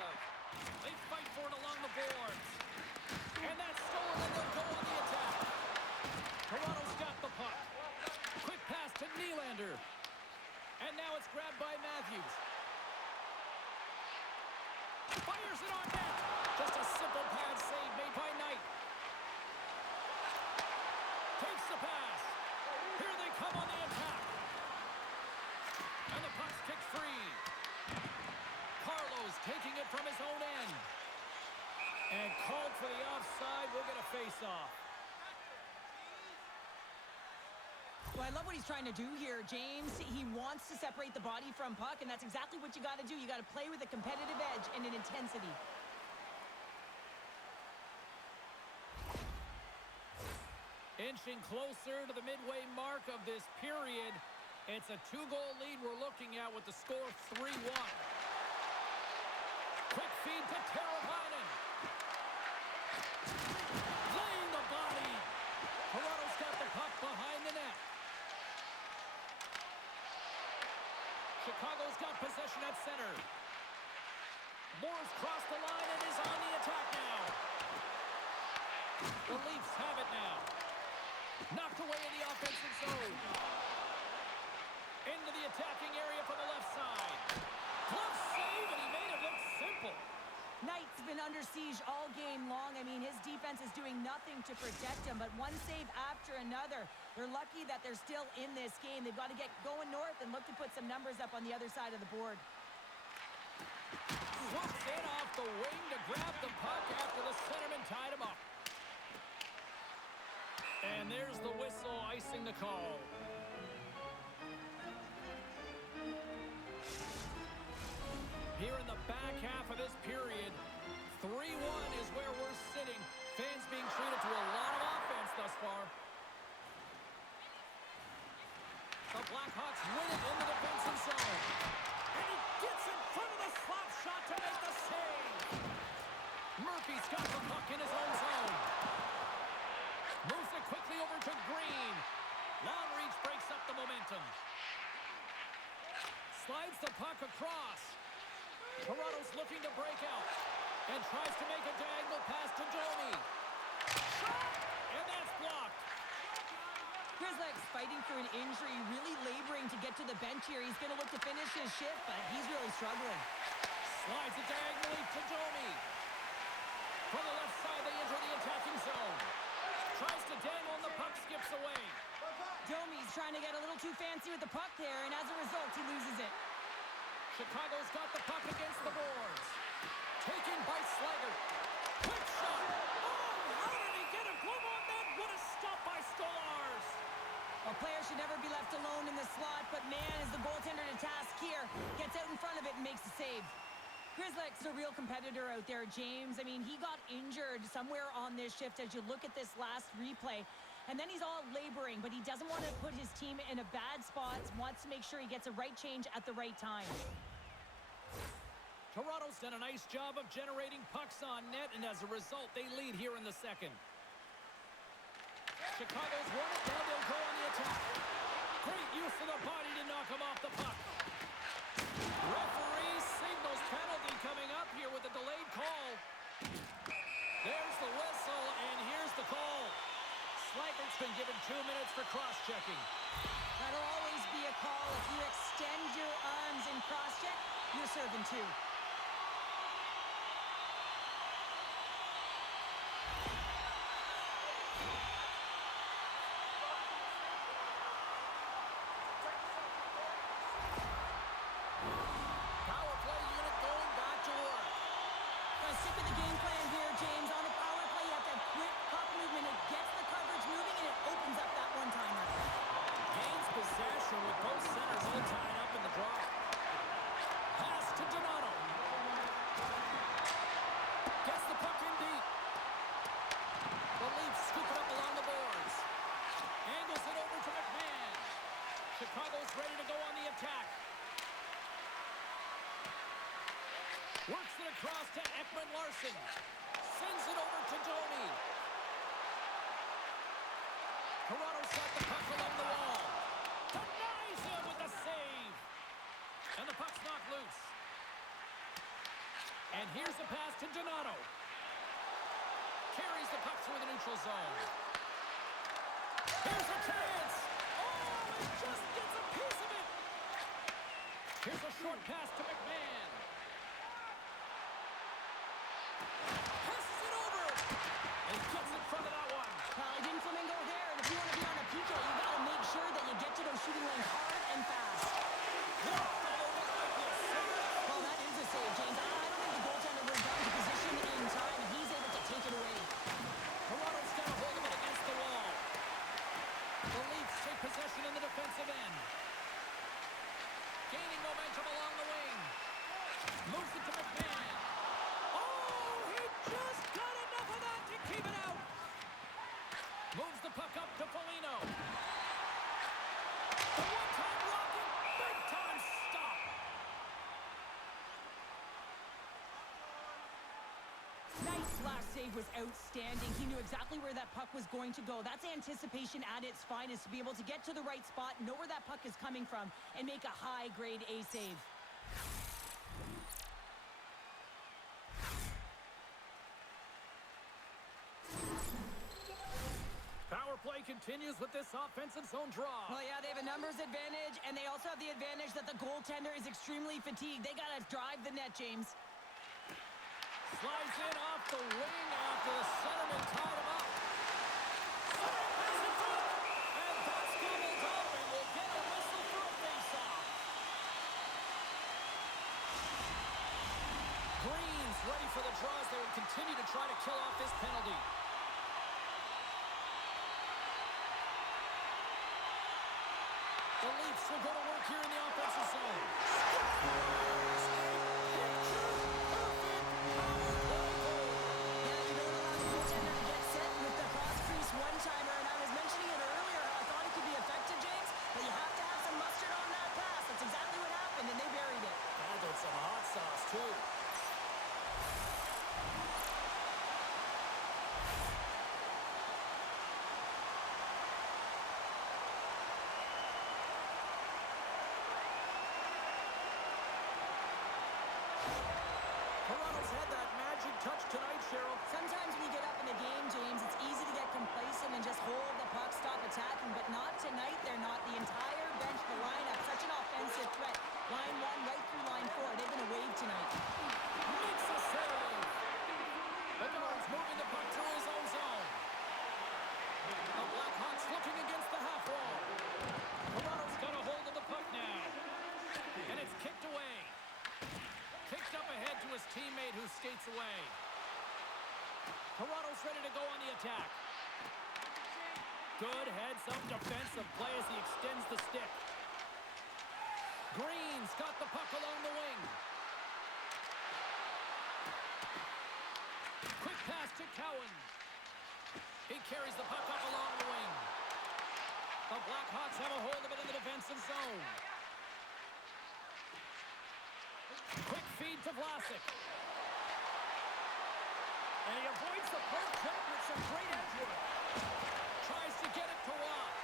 Fires it on net. Just a simple pad save made by Knight. Takes the pass. Here they come on the attack. And the puck's kicked free. Carlos taking it from his own end. And called for the offside. We'll get a face-off. Well, I love what he's trying to do here, James. He wants to separate the body from puck, and that's exactly what you got to do. You got to play with a competitive edge and an intensity. Inching closer to the midway mark of this period. It's a 2-goal lead we're looking at with the score 3-1. Quick feed to Teravainen. Laying the body. Toronto's got the puck behind the net. Chicago's got possession at center. Moore's crossed the line and is on the attack now. The Leafs have it now. Knocked away in the offensive zone. Into the attacking area from the left side. Glove save, and he made it look simple. Knight's been under siege all game long. I mean, his defense is doing nothing to protect him, but one save after another. They're lucky that they're still in this game. They've got to get going north and look to put some numbers up on the other side of the board. Swoops in off the wing to grab the puck after the centerman tied him up. And there's the whistle icing the call. Here in the back half of this period, 3-1 is where we're sitting. Fans being treated to a lot of offense thus far. The Blackhawks win it in the defensive zone. And he gets in front of the slap shot to make the save. Murphy's got the puck in his own zone. Moves it quickly over to Green. Long reach breaks up the momentum. Slides the puck across. Toronto's looking to break out and tries to make a diagonal pass to Domi. Shot! And that's blocked. Grizzlies fighting through an injury, really laboring to get to the bench here. He's going to look to finish his shift, but he's really struggling. Slides it diagonally to Domi. From the left side, they enter the attacking zone. Tries to dangle, and the puck skips away. Domi's trying to get a little too fancy with the puck there, and as a result, he loses it. Chicago's got the puck against the boards. Taken by Slaggert. Quick shot. Oh, how did he get a glove on that? What a stop by Stolarz. A player should never be left alone in the slot, but man, is the goaltender to task here. Gets out in front of it and makes the save. Grizzlies a real competitor out there, James. I mean, he got injured somewhere on this shift as you look at this last replay. And then he's all laboring, but he doesn't want to put his team in a bad spot. Wants to make sure he gets a right change at the right time. Toronto's done a nice job of generating pucks on net, and as a result, they lead here in the second. Chicago's won it, now they'll go on the attack. Great use of the body to knock him off the puck. Referee signals penalty coming up here with a delayed call. There's the whistle, and here's the call. Slaggert's been given 2 minutes for cross-checking. That'll always be a call. If you extend your arms in cross-check, you're serving two. Power play unit going back to work. Stick with the game plan here, James. On a power play, you have to have quick puck movement. It gets the coverage moving, and it opens up that one-timer. Gains possession with both centers all tied up in the draw. Pass to Donato. Gets the puck in deep. The Leafs scoop it up along the boards. Angles it over to McMahon. Chicago's ready to go on the attack. Works it across to Ekman Larson. Sends it over to Domi. Toronto's got the puck along the wall. Denies him with the save. And the puck's knocked loose. And here's the pass to Donato. Carries the puck through the neutral zone. Here's a chance. Oh, it just gets a piece of it. Here's a short pass to McMahon. Moves it to McMahon. Oh, he just got enough of that to keep it out. Moves the puck up to Foligno. The one-time rocket, big-time stop. Nice last save was outstanding. He knew exactly where that puck was going to go. That's anticipation at its finest, to be able to get to the right spot, know where that puck is coming from, and make a high-grade A save. Power play continues with this offensive zone draw. Well, yeah, they have a numbers advantage, and they also have the advantage that the goaltender is extremely fatigued. They got to drive the net, James. Slides in off the wing after the centerman tied him up. Center has it through, and that's gobbled up, and we'll get a whistle for a face-off. Green's ready for the draws. They will continue to try to kill off this penalty. The Leafs will go to work here in the offensive zone. One-timer, and I was mentioning it earlier. I thought it could be effective, James, but you have to have some mustard on that pass. That's exactly what happened, and they buried it. Added some hot sauce, too. Toronto's had that magic touch tonight, Cheryl. Sometimes when you get up in a game, James, it's easy to get complacent and just hold the puck, stop attacking, but not tonight. They're not. The entire bench, the lineup, such an offensive threat. Line 1 right through line 4. They've been a wave tonight. Makes a save. Bedard's moving the puck through his own zone. The Blackhawks looking against the half wall. Toronto's got a hold of the puck now. And it's kicked away. Kicked up ahead to his teammate who skates away. Toronto's ready to go on the attack. Good heads-up defensive play as he extends the stick. Green's got the puck along the wing. Quick pass to Cowan. He carries the puck up along the wing. The Blackhawks have a hold of it in the defensive zone. Quick feed to Vlasic. And he avoids the poke check with some great edge work. Tries to get it to Watt.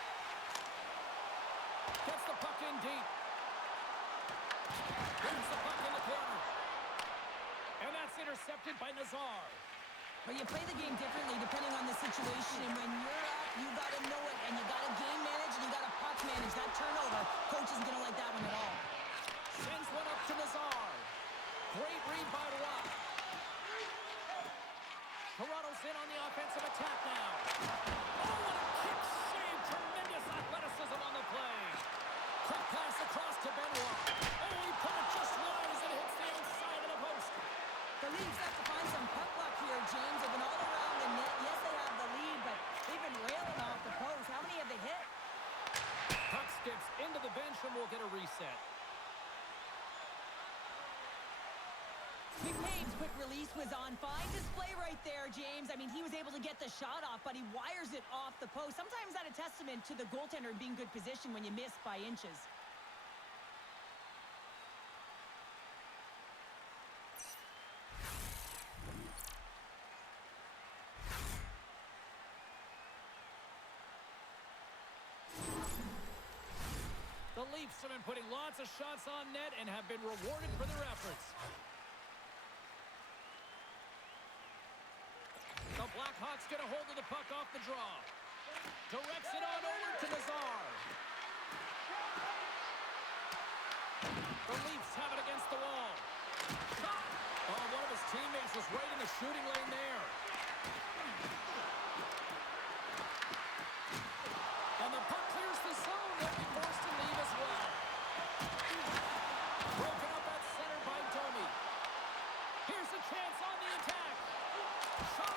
Gets the puck in deep. Brings the puck in the corner. And that's intercepted by Nazar. But you play the game differently depending on the situation. And when you're up, you got to know it. And you got to game manage and you got to puck manage. That turnover, coach isn't going to like that one at all. Sends one up to Nazar. Great read by Watt. Toronto's in on the offensive attack now. Oh, what a kick save. Tremendous athleticism on the play. Quick pass across to Benoit. Oh, he put it just wide as it hits the outside of the post. The Leafs have to find some puck luck here, James. They've been all around the net. Yes, they have the lead, but they've been railing off the post. How many have they hit? Puck skips into the bench and we'll get a reset. McCabe's quick release was on. Fine display right there, James. I mean, he was able to get the shot off, but he wires it off the post. Sometimes that's a testament to the goaltender being good position when you miss by inches. The Leafs have been putting lots of shots on net and have been rewarded for their efforts. The Blackhawks get a hold of the puck off the draw. Directs it on over to Nazar. The Leafs have it against the wall. Oh, one of his teammates was right in the shooting lane there. And the puck clears the zone. They'll be forced to leave as well. Broken up at center by Domi. Here's a chance on the attack. Shot.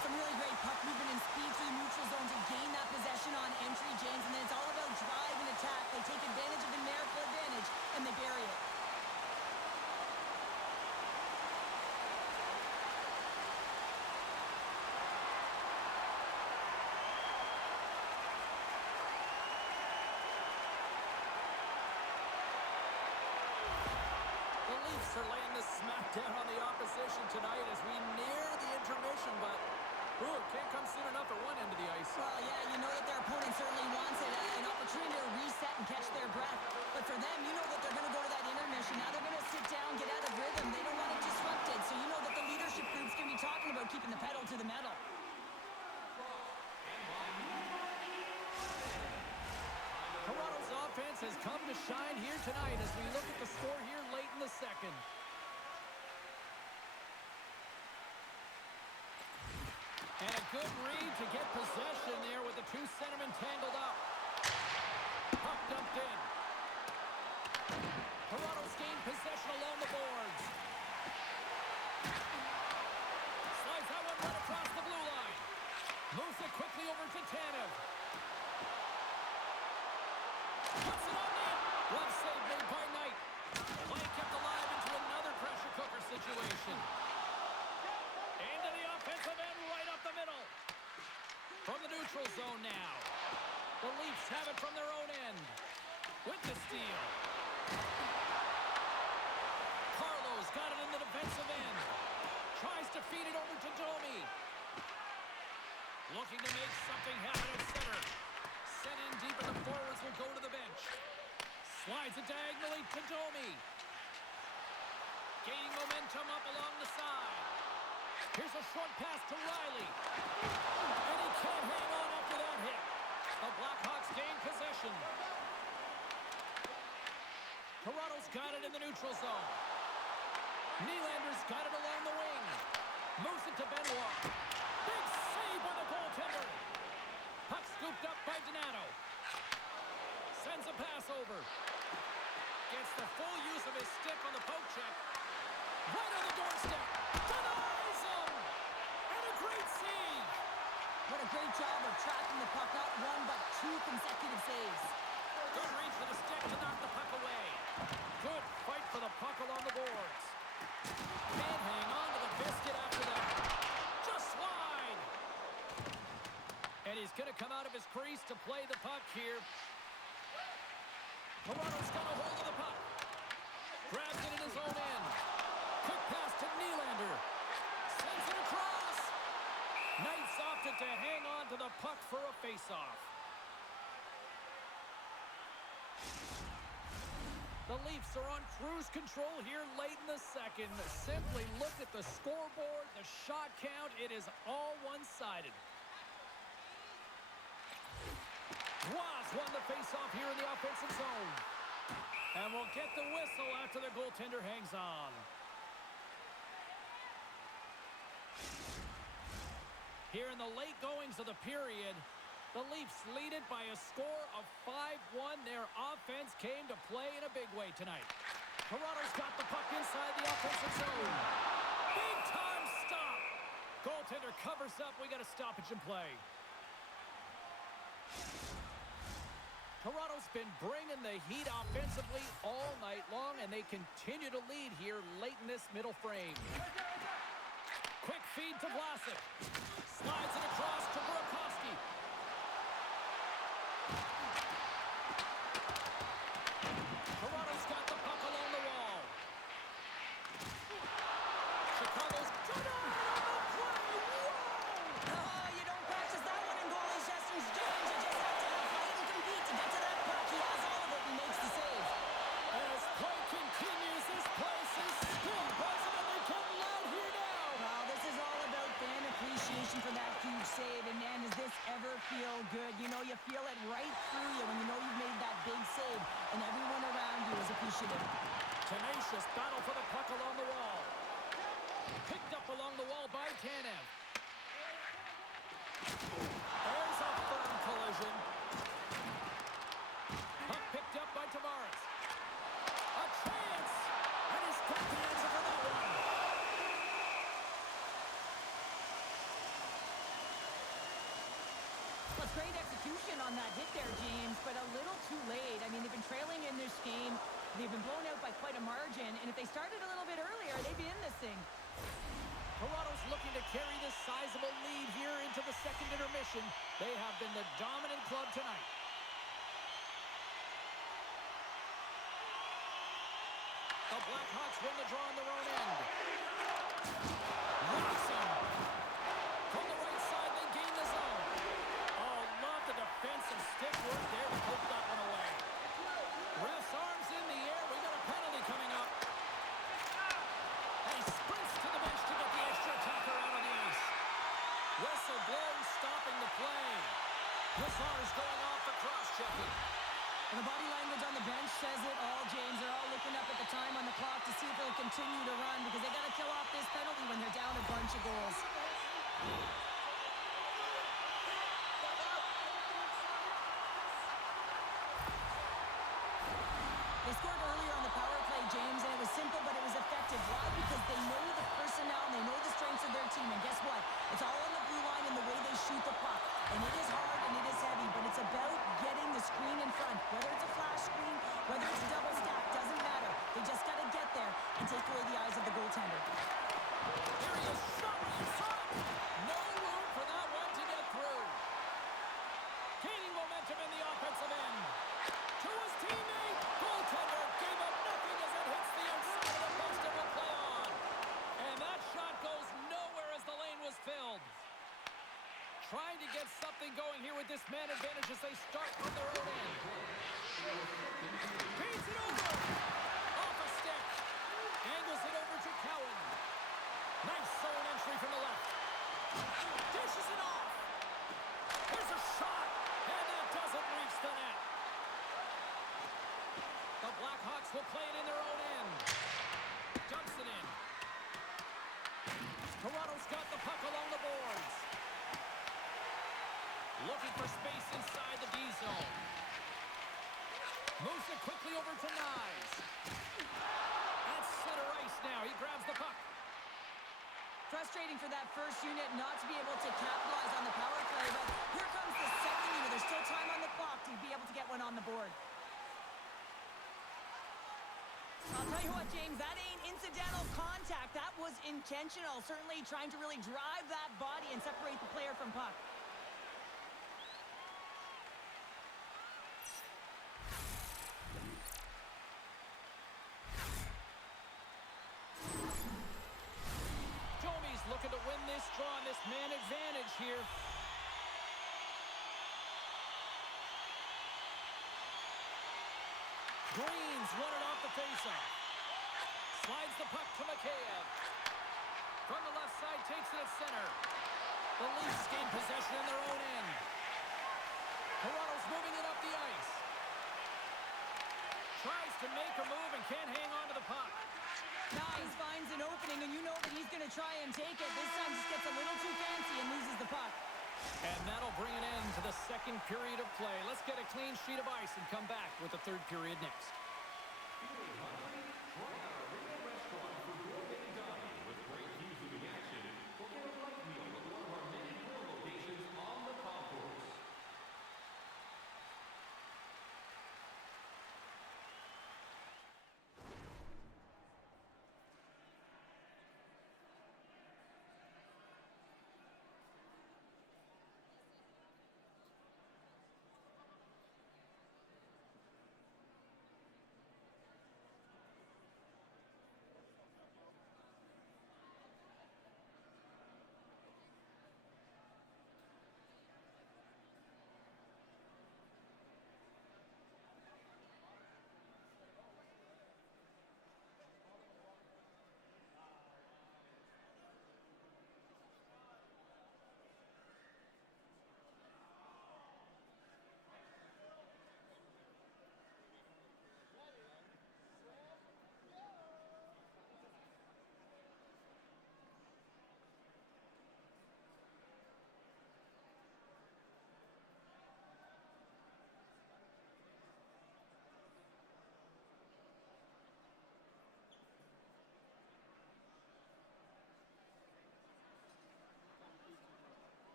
Some really great puck movement and speed through the Leafs are laying the smackdown on the opposition tonight as we near the intermission, but it can't come soon enough at one end of the ice. Well, yeah, you know that their opponent certainly wants it, an opportunity to reset and catch their breath. But for them, you know that they're going to go to that intermission. Now they're going to sit down, get out of rhythm. They don't want it disrupted. So you know that the leadership group's going to be talking about keeping the pedal to the metal. Toronto's offense has come to shine here tonight as we look at the score here late in the second. And a good read to get possession there with the two centermen tangled up. Puck dumped in. Toronto's gained possession along the boards. Slides that one right across the blue line. Moves it quickly over to Tanev. Puts it on net. Glove save made by Knight. Play kept alive into another pressure cooker situation. Into the offensive end right up the middle. From the neutral zone now. The Leafs have it from their own end. With the steal. Carlo's got it in the defensive end. Tries to feed it over to Domi. Looking to make something happen at center. Sent in deep and the forwards will go to the bench. Slides it diagonally to Domi. Gaining momentum up along the side. Here's a short pass to Riley. And he can't hang on after that hit. The Blackhawks gain possession. Toronto's got it in the neutral zone. Nylander's got it along the wing. Moves it to Benoit. Big save by the goaltender. Puck scooped up by Donato. Sends a pass over. Gets the full use of his stick on the poke check. Right on the doorstep. Denies him! And a great save! What a great job of tracking the puck. Not one, but two consecutive saves. Good reach for the stick to knock the puck away. Good fight for the puck along the boards. Can't hang on to the biscuit after that. Just wide! And he's going to come out of his crease to play the puck here. Toronto's got a hold of the puck. Grabs it in his own end. Quick pass to Nylander. Sends it across. Knights opted to hang on to the puck for a face-off. The Leafs are on cruise control here late in the second. Simply look at the scoreboard, the shot count. It is all one-sided. Ross won the face-off here in the offensive zone. And we'll get the whistle after the goaltender hangs on. Here in the late goings of the period, the Leafs lead it by a score of 5-1. Their offense came to play in a big way tonight. Toronto's got the puck inside the offensive zone. Big time stop. Goaltender covers up. We got a stoppage in play. Toronto's been bringing the heat offensively all night long, and they continue to lead here late in this middle frame. Quick feed to Vlasic. Slides it across to Burakovsky. Toronto's got the puck along the wall. Chicago's got it on the play. Whoa! Oh, you don't practice that one in goalie Chester's James. You just have to fight and compete to get to that puck. He has all of it and makes the save. As play continues, this place is still buzzing, and they come loud here now. Well, this is all about fan appreciation for that huge save. And, man, does this ever feel good? You know, you feel it right through you when you know you've made that big save, and everyone around you is appreciative. Tenacious battle for the puck along the wall. Picked up along the wall by Tanev. There's a firm collision. Puck picked up by Tavares. A chance! And he's got the answer for that one. Well, it's great execution on that hit there, James, but a little too late. I mean, they've been trailing in this game. They've been blown out by quite a margin, and if they started a little bit earlier, they'd be in this thing. Toronto's looking to carry this sizable lead here into the second intermission. They have been the dominant club tonight. The The Blackhawks win the draw on their own end. Rocks him. From the right side, they gain the zone. Oh, love the defensive stick work there to poke that one away. Ref's arms in the air. We got a penalty coming up. And he sprints to the bench to get the extra attacker out on the ice. Whistle blows, stopping the play. Hussar's going off for cross-checking. And the body language on the bench says it all, James. They're all looking up at the time on the clock to see if they'll continue to run because they got to kill off this penalty when they're down a bunch of goals. They scored earlier on the power play, James, and it was simple, but it was effective. Why? Because they know the personnel and they know the strengths of their team. And guess what? It's all on the blue line and the way they shoot the puck. And it is hard and it is heavy, but it's about getting the screen in front. Whether it's a flash screen, whether it's a double stack, doesn't matter. They just got to get there and take away the eyes of the goaltender. Here he is, shot inside. No room for that one to get through. Gaining momentum in the offensive end. To his teammate. Goaltender gave up nothing as it hits the outside of the post and will play on. And that shot goes nowhere as the lane was filled. Trying to get something going here with this man advantage as they start from their own end. Paints it over. Off a stick. Angles it over to Cowan. Nice zone entry from the left. Dishes it off. There's a shot. And that doesn't reach the net. The Blackhawks will play it in their own end. Dumps it in. Toronto's got the puck along the boards. Looking for space inside the D zone. Moves it quickly over to Nyes. At center ice now. He grabs the puck. Frustrating for that first unit not to be able to capitalize on the power play, but here comes the second unit. There's still time on the clock to be able to get one on the board. I'll tell you what, James, that ain't incidental contact. That was intentional. Certainly trying to really drive that body and separate the player from puck. Domi's looking to win this draw on this man advantage here. Green's won it off the faceoff. Slides the puck to Mikheyev. From the left side, takes it at center. The Leafs gain possession in their own end. Toronto's moving it up the ice. Tries to make a move and can't hang on to the puck. Nyes finds an opening, and you know that he's going to try and take it. This time just gets a little too fancy and loses the puck. And that'll bring an end to the second period of play. Let's get a clean sheet of ice and come back with the third period next.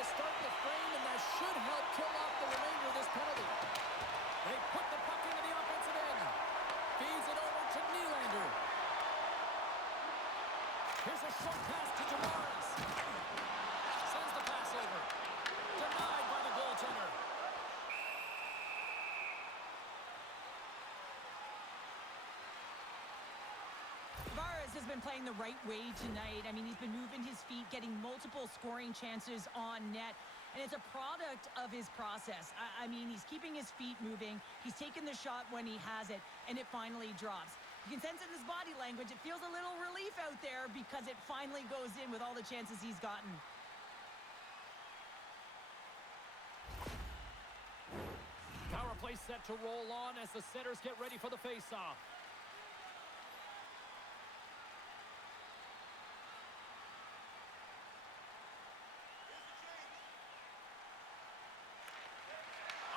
to start the frame, and that should help kill off the remainder of this penalty. They put the puck into the offensive end. Feeds it over to Nylander. Here's a short pass to Tavares. Sends the pass over. Denied by the goaltender. Tavares has been playing the right way tonight. I mean, he's been moving his feet, getting multiple scoring chances on net. And it's a product of his process. I mean, he's keeping his feet moving. He's taking the shot when he has it, and it finally drops. You can sense in his body language, it feels a little relief out there because it finally goes in with all the chances he's gotten. Power play set to roll on as the setters get ready for the face-off.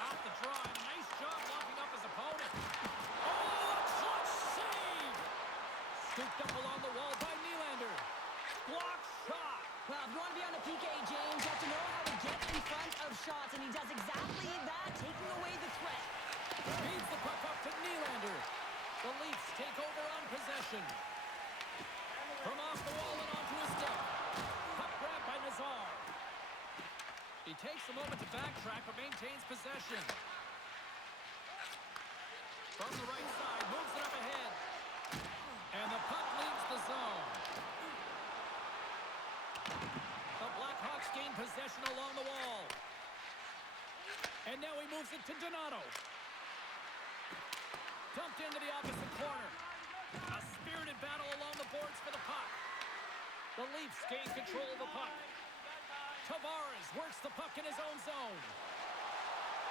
Off the draw, nice job locking up his opponent. Oh, a clutch save! Scooped up along the wall by Nylander. Block shot. Well, if you want to be on a PK, James, you have to know how to get in front of shots, and he does exactly that, taking away the threat. Feeds the puck up to Nylander. The Leafs take over on possession. From off the wall and onto his stick. Puck grabbed by Nazar. He takes a moment to backtrack but maintains possession. From the right side, moves it up ahead. And the puck leaves the zone. The Blackhawks gain possession along the wall. And now he moves it to Donato. Dumped into the opposite corner. A spirited battle along the boards for the puck. The Leafs gain control of the puck. Tavares works the puck in his own zone.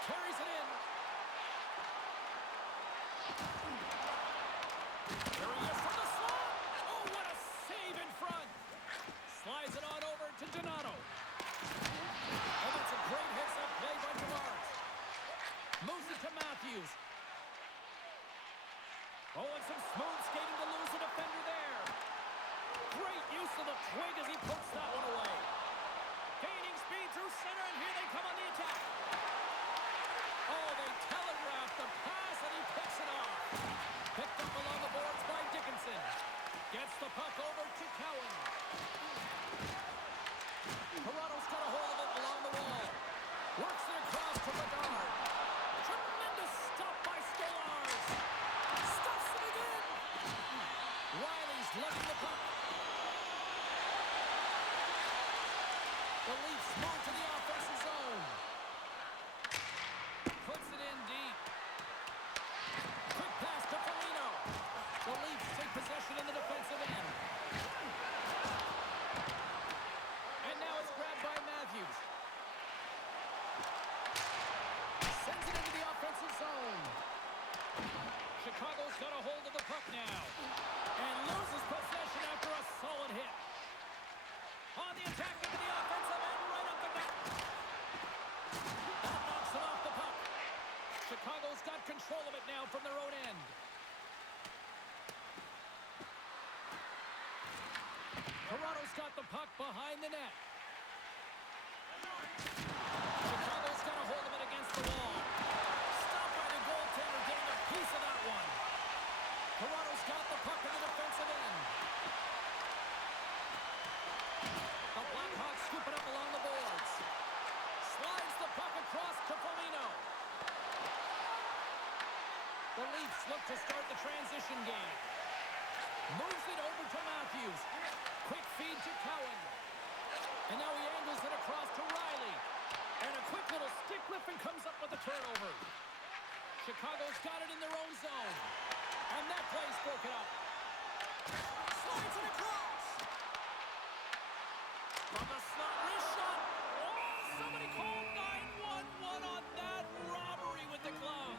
Carries it in. There he is from the slot. Oh, what a save in front. Slides it on over to Donato. Oh, that's a great hits-up play by Tavares. Moves it to Matthews. Oh, and some smooth skating to lose a defender there. Great use of the twig as he pokes that one away. Gaining speed through center, and here they come on the attack. Oh, they telegraph the pass, and he picks it off. Picked up along the boards by Dickinson. Gets the puck over to Cowan. Toronto's got a hold of it along the wall. Works it across to Bedard. Tremendous stop by Stolarz. Stuffs it again. Riley's letting the puck. The Leafs move to the offensive zone. Puts it in deep. Quick pass to Foligno. The Leafs take possession in the defensive end. And now it's grabbed by Matthews. Sends it into the offensive zone. Chicago's got a hold of the puck now. And loses possession after a solid hit. On the attack into the offensive end, right up the net. That knocks it off the puck. Chicago's got control of it now from their own end. Toronto's got the puck behind the net. Chicago's got a hold of it against the wall. Stopped by the goaltender, getting a piece of that one. Toronto's got the puck in the defensive end. The Blackhawks scoop it up along the boards. Slides the puck across to Foligno. The Leafs look to start the transition game. Moves it over to Matthews. Quick feed to Cowan. And now he angles it across to Riley. And a quick little stick lift and comes up with a turnover. Chicago's got it in their own zone. And that play's broken up. Slides it across. From the slot, wrist shot. Oh, somebody called 911 on that robbery with the glove.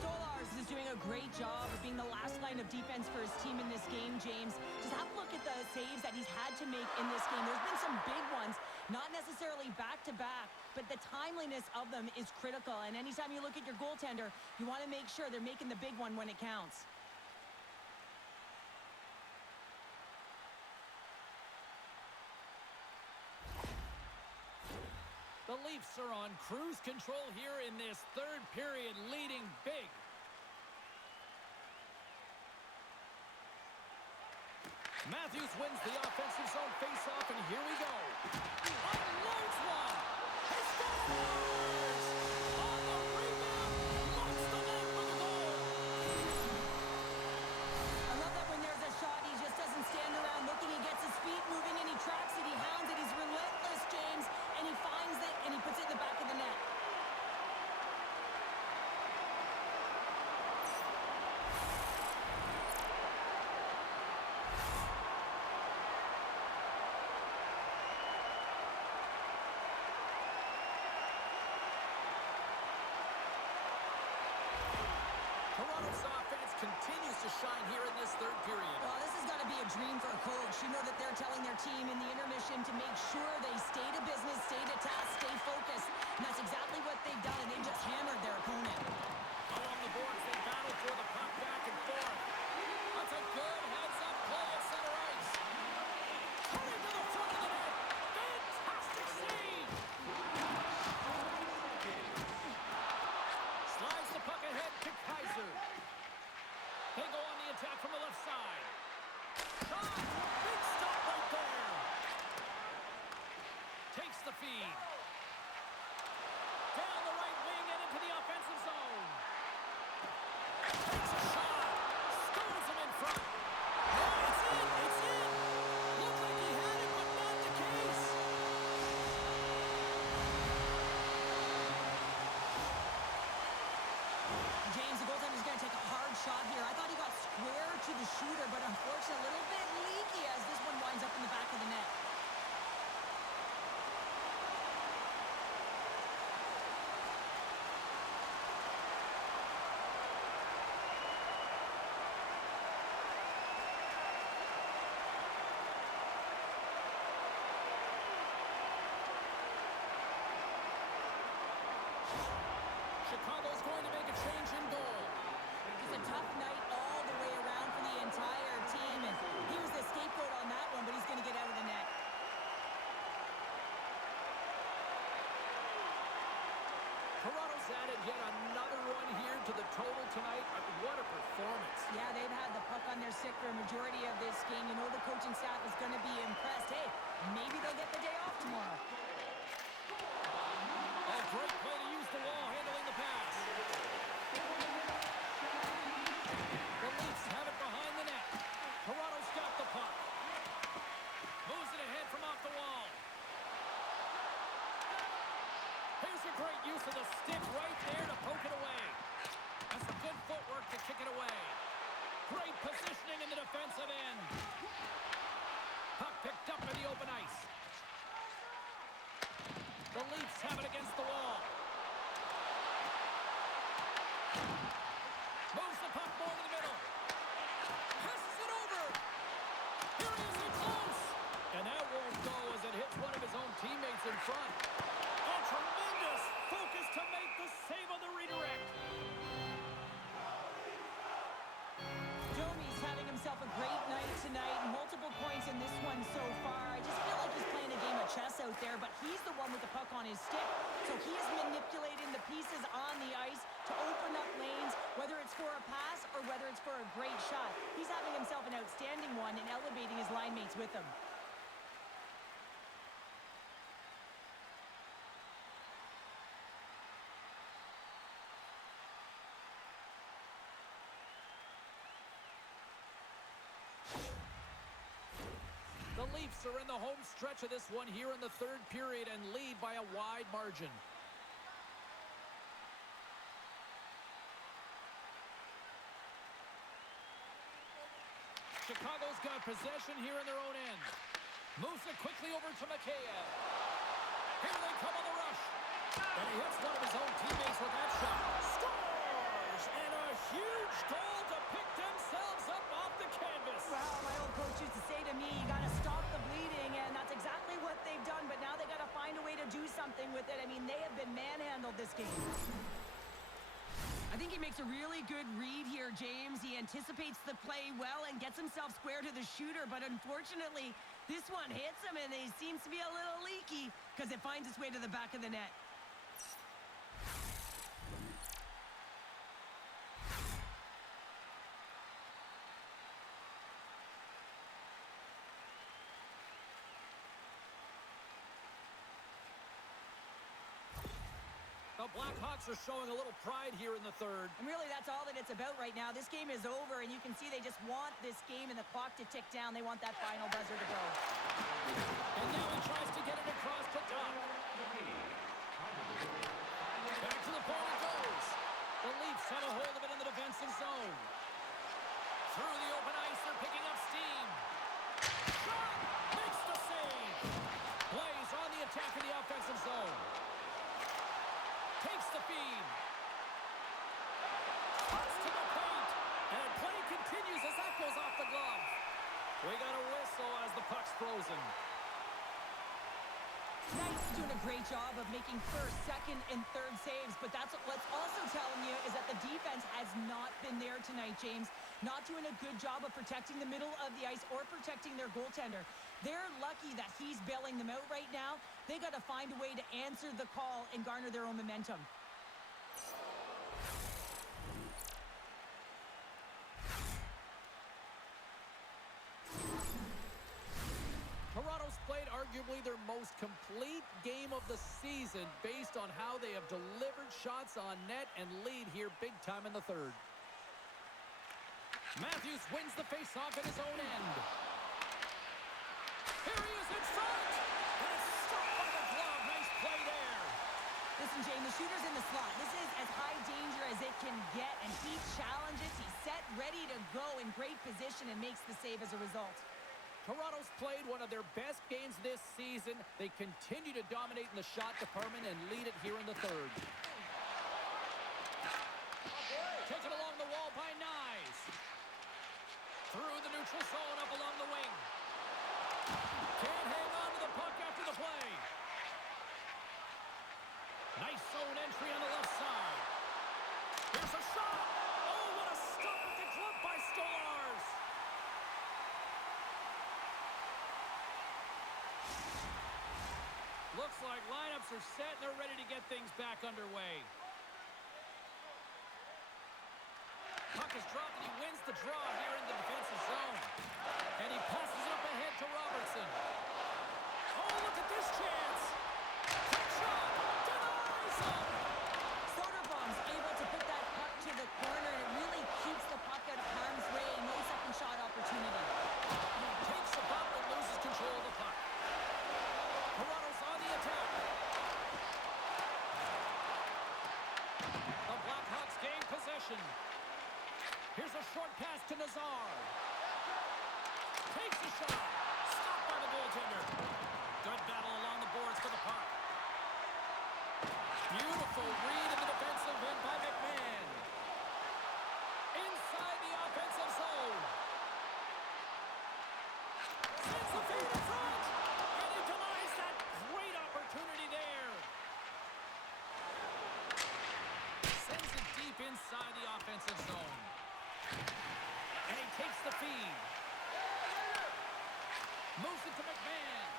Stolarz is doing a great job of being the last line of defense for his team in this game, James. Just have a look at the saves that he's had to make in this game. There's been some big ones, not necessarily back-to-back, but the timeliness of them is critical. And anytime you look at your goaltender, you want to make sure they're making the big one when it counts. The Leafs are on cruise control here in this third period, leading big. Matthews wins the offensive zone faceoff, and here we go. Unloads one. He scores! On the rebound, marks the net for the goal. I love that when there's a shot, he just doesn't stand around looking. He gets his feet moving, and he tracks it. He hounds it. He's relentless, James, and he finds it, and he puts it in the back of the net. Toronto's offense continues to shine here in this third period. Well, this has got to be a dream for a coach. You know that they're telling their team in the intermission to make sure they stay to business, stay to task, stay focused. And that's exactly what they've done, and they just hammered their opponent. Along the boards, they battle for the puck back and forth. That's a good heads-up play at center ice. Turning to the front of the net. Fantastic save. Slides the puck ahead to Kaiser. They go on the attack from the left side. Shot! Big stop right there. Takes the feed. Down the right wing and into the offensive zone. Takes a shot. Scores him in front. Oh, it's in! It's in! Looked like he had it, but not the case. James, the goaltender's going to take a hard shot here. I thought he got square to the shooter, but unfortunately a little bit leaky as this one winds up in the back of the net. Chicago's going to make a change in goal. It's a tough night all the way around for the entire team, and he was the scapegoat on that one, but he's going to get out of the net. Toronto's added yet another one here to the total tonight. What a performance. Yeah, they've had the puck on their stick for a majority of this game. You know the coaching staff is going to be impressed. Hey, maybe they'll get the day off tomorrow. A great play to use the wall, handling the pass. The Leafs have it behind the net. Toronto's got the puck. Moves it ahead from off the wall. Here's a great use of the stick right there to poke it away. That's some good footwork to kick it away. Great positioning in the defensive end. Puck picked up in the open ice. The Leafs have it against the wall. Moves the puck more to the middle. Passes it over. Here he is in close. And that won't go as it hits one of his own teammates in front. A tremendous focus to make the save on the redirect. Domi's having himself a great night tonight. Multiple points in this one so far. I just feel like he's playing a game of chess out there, but he's the one with the puck on his stick. So he is manipulating the pieces on the ice to open up lanes, whether it's for a pass or whether it's for a great shot. He's having himself an outstanding one and elevating his line mates with him. The Leafs are in the home stretch of this one here in the third period and lead by a wide margin. Chicago's got possession here in their own end. Moves it quickly over to Mikheyev. Here they come on the rush. And he hits one of his own teammates with that shot. Scores! And a huge goal to pick themselves up off the canvas. Well, my old coach used to say to me, you got to stop the bleeding, and that's exactly what they've done, but now they got to find a way to do something with it. I mean, they have been manhandled this game. I think he makes a really good read here, James. He anticipates the play well and gets himself square to the shooter, but unfortunately, this one hits him, and he seems to be a little leaky. because it finds its way to the back of the net. The Blackhawks are showing a little pride here in the third. And really, that's all that it's about right now. This game is over, and you can see they just want this game and the clock to tick down. They want that final buzzer to go. And now he tries to get it across the top. Back to the point it goes. The Leafs have a hold of it in the defensive zone. Through the open ice, they're picking up steam. Shot! Makes the save. Blaze on the attack in the offensive zone. Takes the feed. Pass to the paint. And play continues as that goes off the glove. We got a whistle as the puck's frozen. Knight's doing a great job of making first, second, and third saves, but that's what's also telling you is that the defense has not been there tonight, James. Not doing a good job of protecting the middle of the ice or protecting their goaltender. They're lucky that he's bailing them out right now. They got to find a way to answer the call and garner their own momentum. Toronto's played arguably their most complete game of the season based on how they have delivered shots on net and lead here big time in the third. Matthews wins the faceoff at his own end. Here he is in front! And it's stopped by the glove. Nice play there. Listen, Jane, the shooter's in the slot. This is as high danger as it can get, and he challenges. He's set, ready to go, in great position, and makes the save as a result. Toronto's played one of their best games this season. They continue to dominate in the shot department and lead it here in the third. Taken along the wall by Nyes. Through the neutral zone, up along the wing. Can't hang on to the puck after the play. Nice zone entry on the left side. Here's a shot. Oh, what a stop at the glove by Stolarz. Looks like lineups are set and they're ready to get things back underway. Puck is dropped and he wins the draw here in the defensive zone. And he passes it up ahead to Robertson. Oh, look at this chance. Quick shot. Denies him. Soderblom's able to put that puck to the corner, and it really keeps the puck out of harm's way. No second shot opportunity. He takes the bump and loses control of the puck. Toronto's on the attack. The Blackhawks gain possession. Here's a short pass to Nazar. Takes a shot. Stopped by the goaltender. Good battle along the boards for the puck. Beautiful read in the defensive end by McMahon. Inside the offensive zone. Sends the feed in front. And he denies that great opportunity there. Sends it deep inside the offensive zone. And he takes the feed. Moves it to McMahon.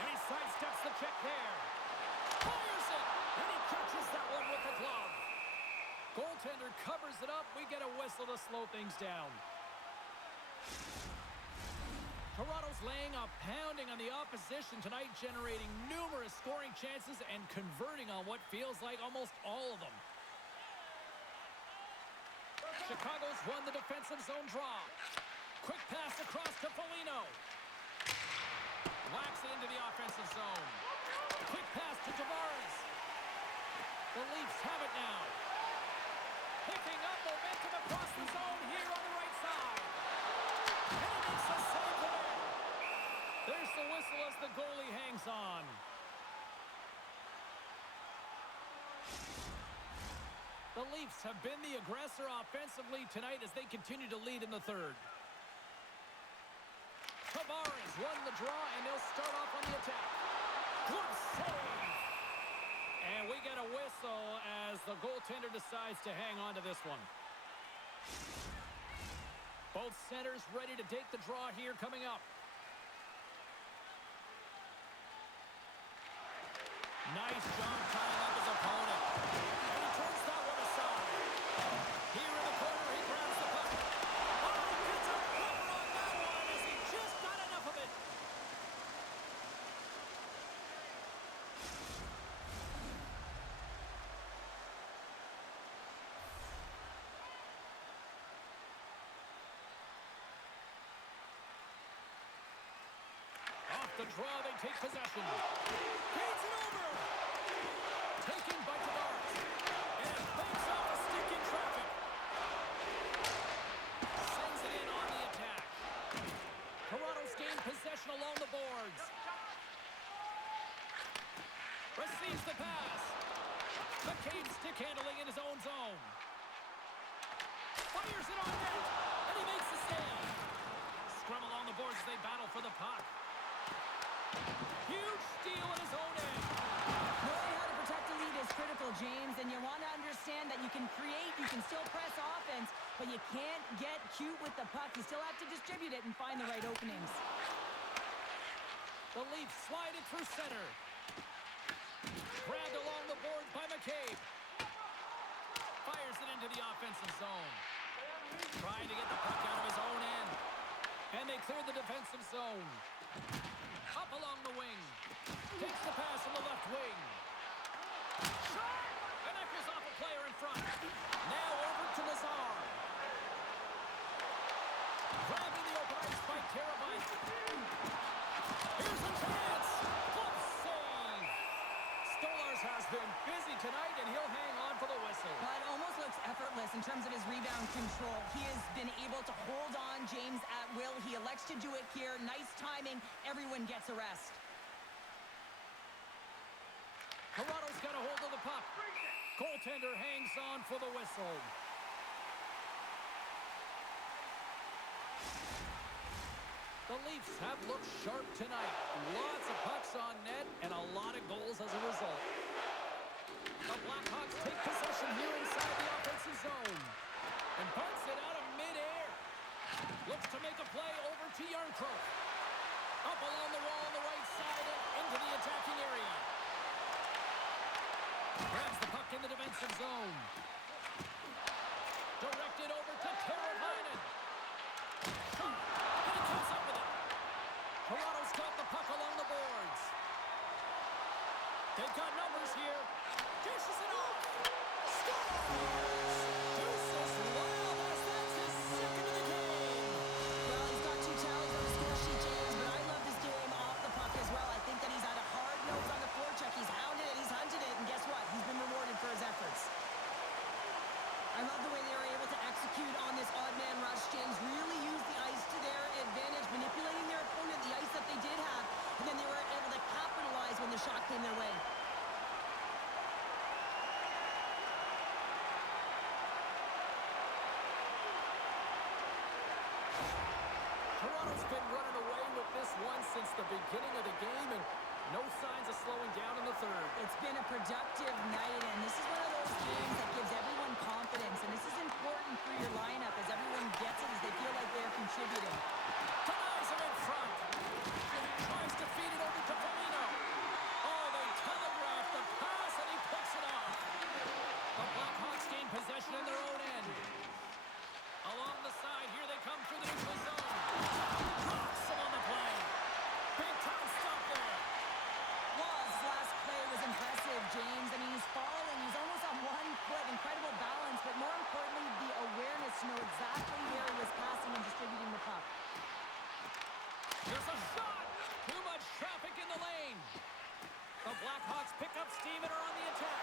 And he sidesteps the check there. Fires it. And he catches that one with the glove. Goaltender covers it up. We get a whistle to slow things down. Toronto's laying a pounding on the opposition tonight, generating numerous scoring chances and converting on what feels like almost all of them. Chicago's won the defensive zone draw. Quick pass across to Foligno. Whacks it into the offensive zone. Quick pass to Tavares. The Leafs have it now. Picking up momentum across the zone here on the right side. And he makes a save there. There's the whistle as the goalie hangs on. The Leafs have been the aggressor offensively tonight as they continue to lead in the third. Tavares won the draw, and they'll start off on the attack. Good save! And we get a whistle as the goaltender decides to hang on to this one. Both centers ready to take the draw here coming up. Nice job tying up his opponent. And he turns that one aside. Here in the corner, he grabs the puck. Oh, gets a cover on that one as he just got enough of it. Off the draw, they take possession. Feeds it over. Taken by Tavares. And it banks off a stick in traffic. Sends it in on the attack. Toronto's gained possession along the boards. Receives the pass. McCabe stick handling in his own zone. Fires it on net. And he makes the save. Scrum along the boards as they battle for the puck. Huge steal in his own end. Knowing how to protect a lead is critical, James, and you want to understand that you can create, you can still press offense, but you can't get cute with the puck. You still have to distribute it and find the right openings. The Leafs slide it through center. Grabbed along the boards by McCabe. Fires it into the offensive zone. Trying to get the puck out of his own end. And they clear the defensive zone. Up along the wing. Takes the pass from the left wing. Shot! And echoes off a player in front. Now over to Nazar. Grabbing the open ice by Teravainen. Here's a chance. Glove save. Stolarz has been busy tonight, and he'll hang on for the whistle. But it almost looks effortless in terms of his rebound control. He has been able to hold on James at will. He elects to do it here. Nice timing. Everyone gets a rest. Toronto's got a hold of the puck. Goaltender hangs on for the whistle. The Leafs have looked sharp tonight. Lots of pucks on net and a lot of goals as a result. The Blackhawks take possession here inside the offensive zone. And punts it out of midair. Looks to make a play over to Yarncroke. Up along the wall on the right side and into the attacking area. Grabs the puck in the defensive zone. Directed over to Teravainen. Shot. And he comes up with it. Toronto's got the puck along the boards. They've got numbers here. Dishes it off. Scores! Deuces Lyle, that's his second of the game. Well, he's got 2 tallies on the score sheet, James, but I love his game off the puck as well. I think that he's had a hard nose on the forecheck. He's hounded it, he's hunted it, and guess what? He's been rewarded for his efforts. I love the way they were able to execute on this odd man rush, James. Really use the ice to their advantage, manipulating their opponent, the ice that they did have, and then they were able to capitalize when the shot came their way. Toronto's been running away with this one since the beginning of the game, and no signs of slowing down in the third. It's been a productive night, and this is one of those games that gives everyone confidence, and this is important for your lineup as everyone gets it, as they feel like they're contributing. Denies him in front. Tries to feed it over to Foligno. Oh, they telegraph the pass, and he picks it off. The Blackhawks gain possession in their own end. Along the side, here they come through the neutral zone. Rocks him on the play. Big time stop there. His last play was impressive, James. I mean, he's falling. He's almost on 1 foot. Incredible balance, but more importantly, the awareness to know exactly where he was passing and distributing the puck. There's a shot. Too much traffic in the lane. The Blackhawks pick up steam and are on the attack.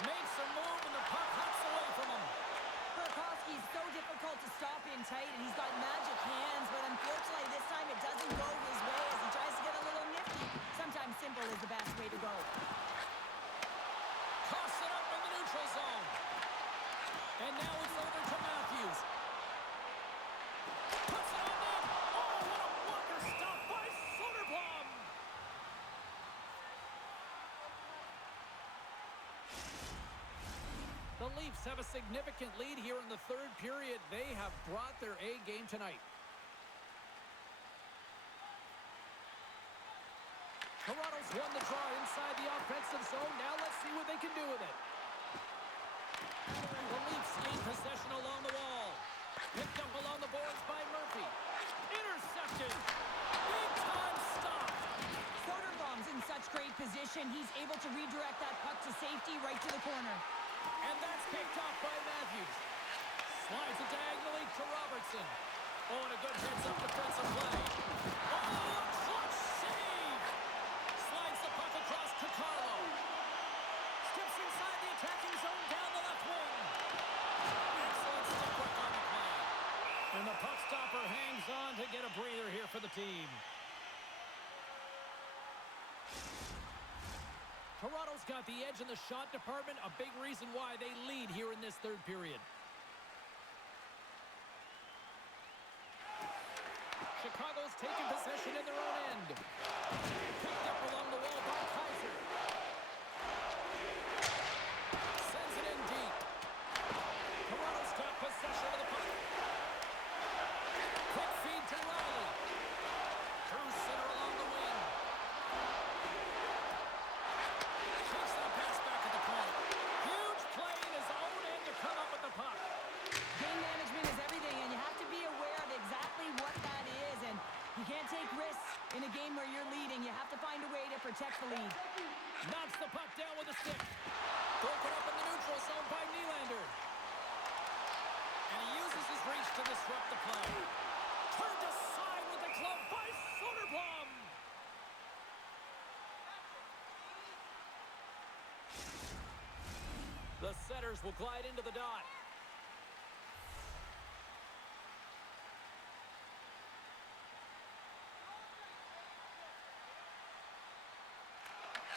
Makes a move, and the puck hops away from him. Burakovsky's so difficult to stop in tight, and he's got magic hands, but unfortunately this time it doesn't go his way as he tries to get a little nifty. Sometimes simple is the best way to go. Toss it up in the neutral zone. And now it's over to Matthews. Puts it on net. Oh, what a blocker stop by Soderblom. The Leafs have a significant lead here in the third period. They have brought their A game tonight. Toronto Blackhawks won the draw inside the offensive zone. Now let's see what they can do with it. The Leafs gain possession along the wall. Picked up along the boards by Murphy. Intercepted. Big time stop. Soderblom's in such great position. He's able to redirect that puck to safety right to the corner. And that's picked off by Matthews. Slides it diagonally to Robertson. Oh, and a good heads-up defensive play. Oh, a clutch save! Slides the puck across to Carlo. Steps inside the attacking zone down the left wing. Excellent stick work on the play. And the puck stopper hangs on to get a breather here for the team. Toronto's got the edge in the shot department, a big reason why they lead here in this third period. Chicago's taking possession in their own end. Picked up along the wall by Kaiser. Sends it in deep. Toronto's got possession of the puck. Quick feed to Riley. Through center along the wing. Takes that pass back at the point. Huge play in his own end to come up with the puck. Game management is everything, and you have to be aware of exactly what that is. And you can't take risks in a game where you're leading. You have to find a way to protect the lead. Knocks the puck down with a stick. Broken up in the neutral zone by Nylander. And he uses his reach to disrupt the play. Turned aside with the glove by Soderblom. The setters will glide into the dot.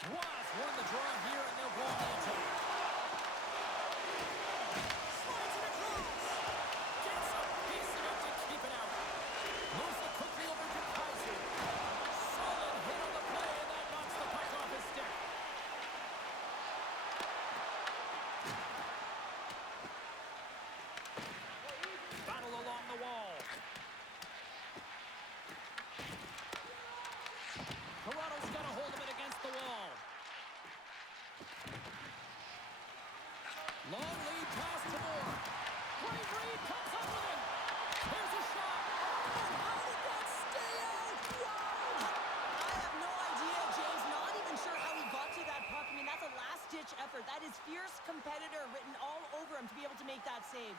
Wasp won the draw here, and they'll go on the attack. Slides it across. Gets a piece of it to keep it out. Moves it quickly over to Kaiser. Solid hit on the play, and that knocks the puck off his stick. Battle along the wall. Toronto's got a hold of it against the wall. Long lead pass to Moore. Great read, comes up with it. Here's a shot. How did that stay out? Wow! I have no idea, James. Not even sure how he got to that puck. I mean, that's a last-ditch effort. That is fierce competitor written all over him to be able to make that save.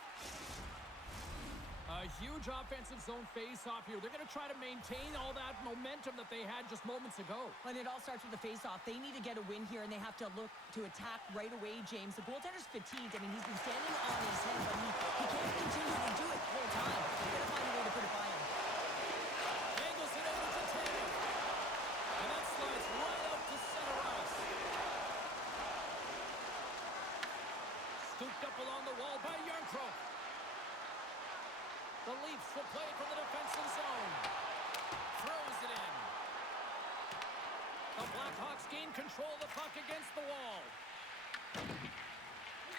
A huge offensive zone face-off here. They're going to try to maintain all that momentum that they had just moments ago. And it all starts with the face-off. They need to get a win here, and they have to look to attack right away, James. The goaltender's fatigued. I mean, he's been standing on his head, but he can't continue to do it the whole time. They've got to find a way to put it by him. Angles it over to Taylor. And that slides right out to center ice. Scooped up along the wall by Yarncroke. The Leafs will play from the defensive zone. Throws it in. The Blackhawks gain control of the puck against the wall.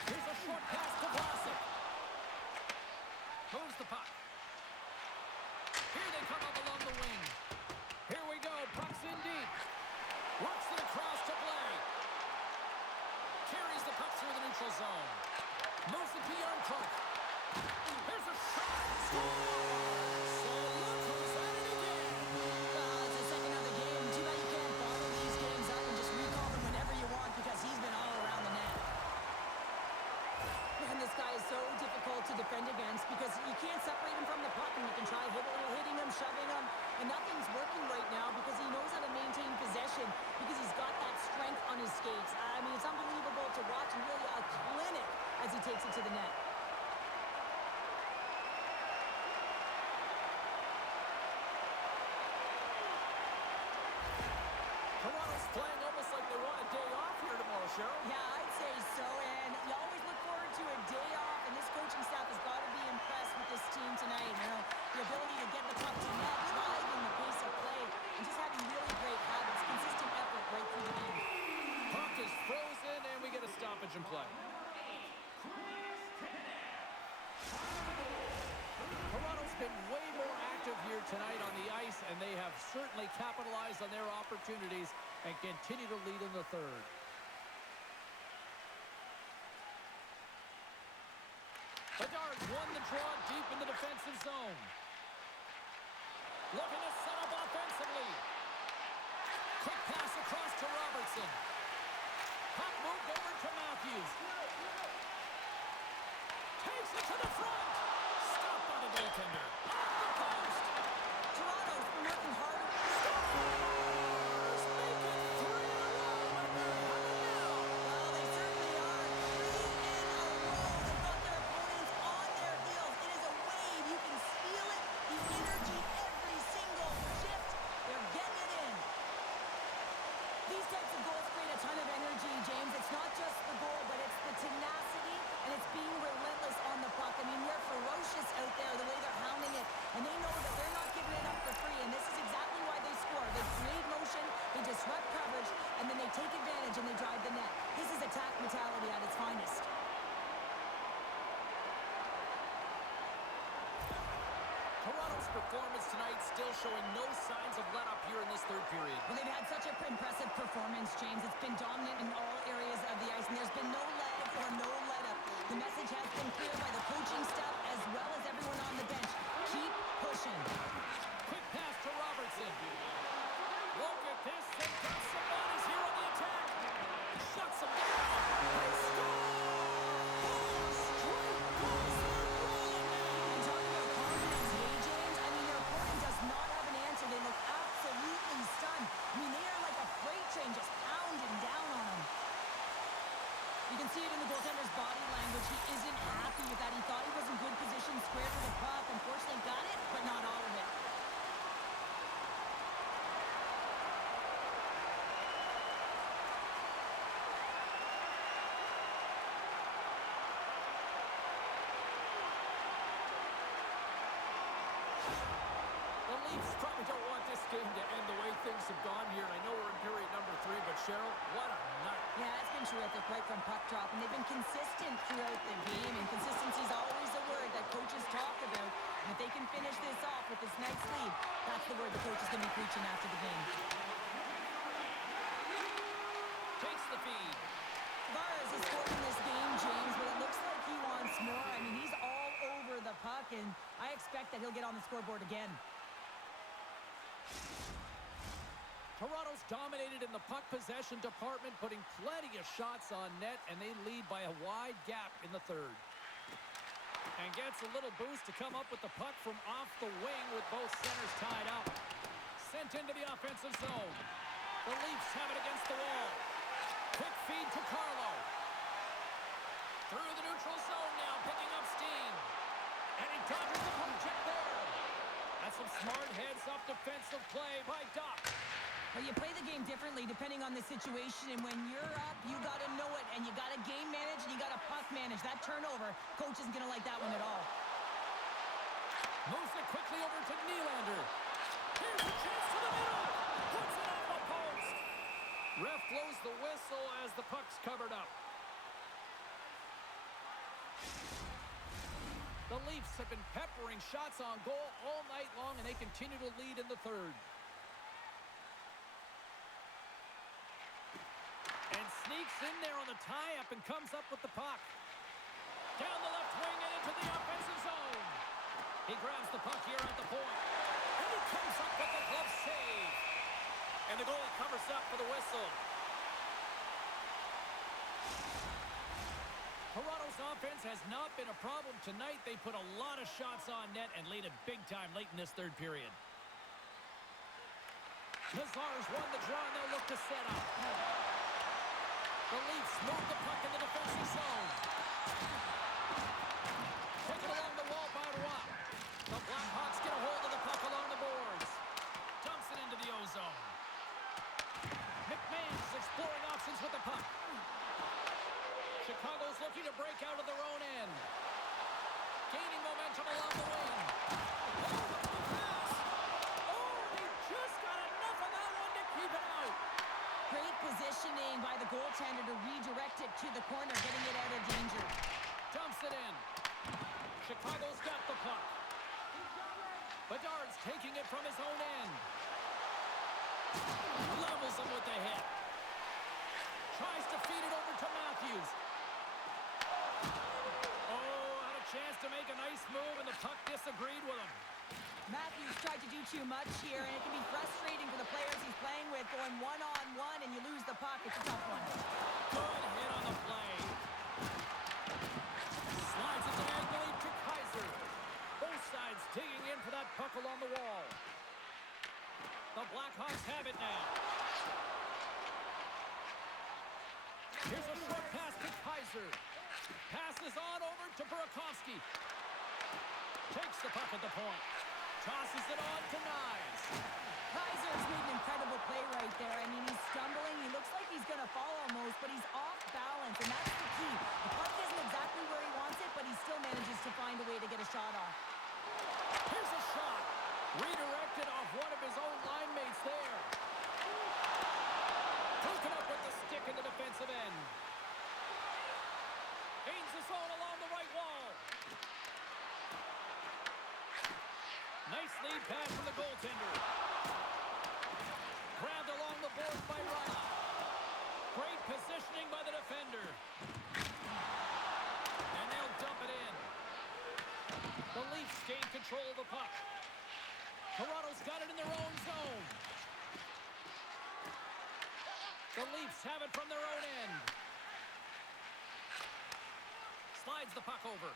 Here's a short pass to Vlasic. Moves the puck. Here they come up along the wing. Here we go. Puck's in deep. Works it across to Blais. Carries the puck through the neutral zone. Moves it to Yarncroke. Here's a shot. So look who's at it again. It's the second of the game. Too bad you can't bottle these games up and just recall them whenever you want because he's been all around the net. Man, this guy is so difficult to defend against because you can't separate him from the puck, and you can try hitting him, shoving him, and nothing's working right now because he knows how to maintain possession because he's got that strength on his skates. I mean, it's unbelievable to watch and really a clinic as he takes it to the net. Toronto's playing almost like they want a day off here tomorrow, Cheryl. Yeah, I'd say so, and you always look forward to a day off, and this coaching staff has got to be impressed with this team tonight. You know, the ability to get the puck to net, driving the pace of play, and just having really great habits, consistent effort right through the game. Puck is frozen, and we get a stoppage in play. Toronto's been way more active here tonight on the ice, and they have certainly capitalized on their opportunities and continue to lead in the third. Bedard won the draw deep in the defensive zone. Looking to set up offensively. Quick pass across to Robertson. Puck moved over to Matthews. Takes it to the front. Stopped by the goaltender. Off the post. Toronto's been working harder. Scores! Make it 3 in a row, and they're headed now. Well, they certainly are. 3 in a row. They've got their opponents on their heels. It is a wave. You can feel it. The energy every single shift. They're getting it in. These types of goals create a ton of energy, James. It's not just the goal, but it's the tenacity, and it's being relentless on the puck. I mean, they're ferocious out there, the way they're hounding it, and they know that they're not giving it up for free, and this is exactly why they score. They create motion, they disrupt coverage, and then they take advantage and they drive the net. This is attack mentality at its finest. Toronto's performance tonight still showing no signs of let-up here in this third period. Well, they've had such an impressive performance, James. It's been dominant in all areas of the ice, and there's been no leg or no let-up. The message has been clear by the coaching staff as well as everyone on the bench. Keep pushing. Quick pass to Robertson. Look at this. They've got some bodies here on the attack. Shuts them down. They score! Straight goals. They're rolling now. And talking about confidence, hey, James? I mean, their opponent does not have an answer. They look absolutely stunned. I mean, they are like a freight train just pounding down on them. You can see it in the goaltender's body language. He isn't happy with that. He thought he was in good position, square to the puck. Unfortunately, got it, but not all of it. The Leafs probably don't want this game to end the way things have gone here. And I know we're in period number 3, but Cheryl, what a night. Yeah, it's been terrific right from puck drop, and they've been consistent throughout the game, and consistency is always a word that coaches talk about. And if they can finish this off with this nice lead, that's the word the coach is going to be preaching after the game. Takes the feed. Tavares has scored in this game, James, but it looks like he wants more. I mean, he's all over the puck, and I expect that he'll get on the scoreboard again. Toronto's dominated in the puck possession department, putting plenty of shots on net, and they lead by a wide gap in the third. And gets a little boost to come up with the puck from off the wing with both centers tied up. Sent into the offensive zone. The Leafs have it against the wall. Quick feed to Carlo. Through the neutral zone now, picking up steam. And he dodges the puck check there. That's some smart heads-up defensive play by Doc. Well, you play the game differently depending on the situation, and when you're up, you got to know it, and you got to game manage, and you got to puck manage. That turnover, coach isn't going to like that one at all. Moves it quickly over to Nylander. Here's a chance to the middle. Puts it off the post. Ref blows the whistle as the puck's covered up. The Leafs have been peppering shots on goal all night long, and they continue to lead in the third. And sneaks in there on the tie-up and comes up with the puck. Down the left wing and into the offensive zone. He grabs the puck here at the point. And he comes up with the glove save. And the goalie covers up for the whistle. Toronto's offense has not been a problem tonight. They put a lot of shots on net and lead it big time late in this third period. Lazar's won the draw, and they'll look to set up. The Leafs move the puck in the defensive zone. Taken along the wall by Roy. The Blackhawks get a hold of the puck along the boards. Dumps it into the O-zone. McMahon's exploring options with the puck. Chicago's looking to break out of their own end. Gaining momentum along the wing. Oh, he just got enough of that one to keep it out. Great positioning by the goaltender to redirect it to the corner, getting it out of danger. Dumps it in. Chicago's got the puck. Bedard's taking it from his own end. Levels him with the hit. Tries to feed it over to Matthews. Oh, had a chance to make a nice move, and the puck disagreed with him. Matthews tried to do too much here, and it can be frustrating for the players he's playing with, going one-on-one, and you lose the puck. It's a tough one. Good hit on the play. Slides it diagonally to Kaiser. Both sides digging in for that puck along the wall. The Blackhawks have it now. Here's a short pass to Kaiser. Passes on over to Burakovsky. Takes the puck at the point. Tosses it on to Knies. Kaiser's made an incredible play right there. I mean, he's stumbling. He looks like he's going to fall almost, but he's off balance, and that's the key. The puck isn't exactly where he wants it, but he still manages to find a way to get a shot off. Here's a shot. Redirected off one of his own line mates there. Taken up with the stick in the defensive end. Gains the zone along the right wall. Nice lead pass from the goaltender. Grabbed along the boards by Riley. Great positioning by the defender. And they'll dump it in. The Leafs gain control of the puck. Toronto's got it in their own zone. The Leafs have it from their own end. Slides the puck over.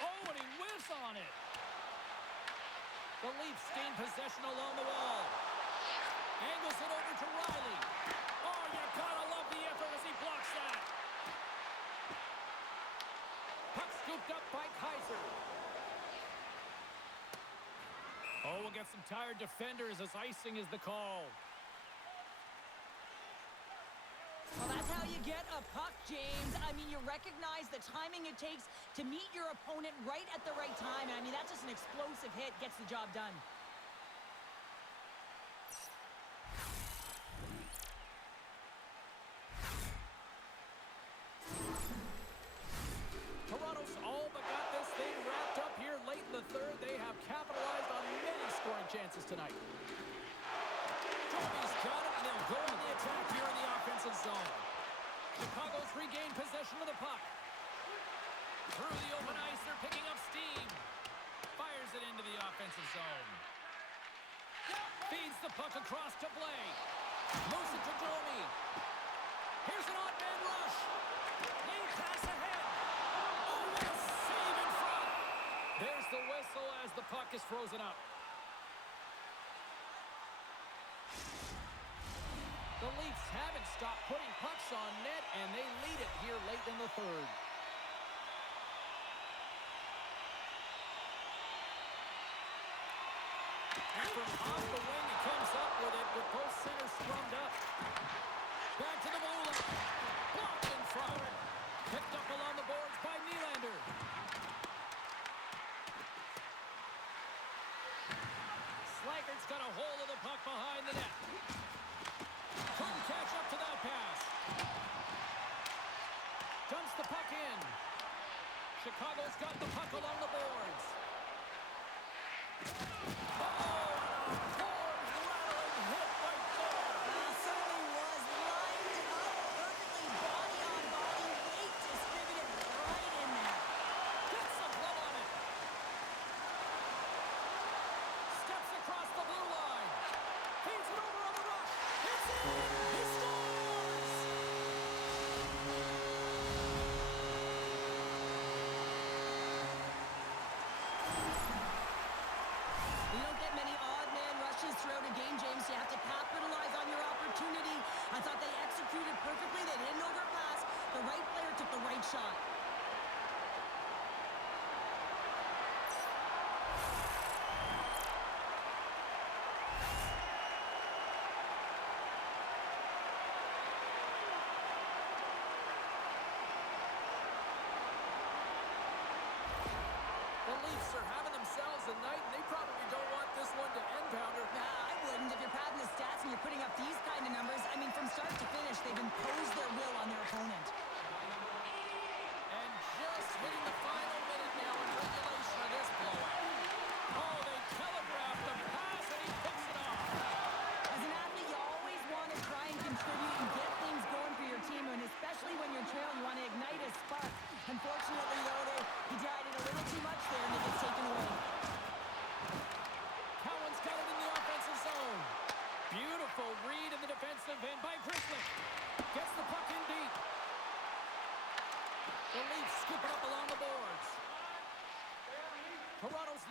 Oh, and he whiffs on it. The Leafs gain possession along the wall. Angles it over to Riley. Oh, you gotta love the effort as he blocks that. Puck scooped up by Kaiser. Oh, we'll get some tired defenders as icing is the call. Well, that's how you get a puck, James. I mean, you recognize the timing it takes to meet your opponent right at the right time. I mean, that's just an explosive hit, gets the job done. Toronto's all but got this thing wrapped up here late in the third. They have capitalized on many scoring chances tonight. Toby's got it, and they'll go on the attack here in the offensive zone. Chicago's regained possession of the puck. Through the open ice, they're picking up steam. Fires it into the offensive zone. Feeds the puck across to Blake. Moves it to Domi. Here's an odd man rush. Lead pass ahead. Oh, what a save in front. There's the whistle as the puck is frozen up. The Leafs haven't stopped putting pucks on net, and they lead it here late in the third. And from off the wing, he comes up with it with both centers scrummed up. Back to the blue line. Blocked in front. Picked up along the boards by Nylander. Slagert's got a hold of the puck behind the net. Couldn't catch up to that pass. Dumps the puck in. Chicago's got the puck along the boards. I thought they executed perfectly. They didn't overpass. The right player took the right shot. The Leafs are having themselves a night, and they probably don't want this one to end, Pounder. Nah, I wouldn't. If you're padding the stats and you're putting up these kind of numbers, I mean, from start to finish, they've imposed their will on their opponent. And just hitting the final minute now in regulation of this blowout. Oh, they telegraphed the pass, and he picks it off. As an athlete, you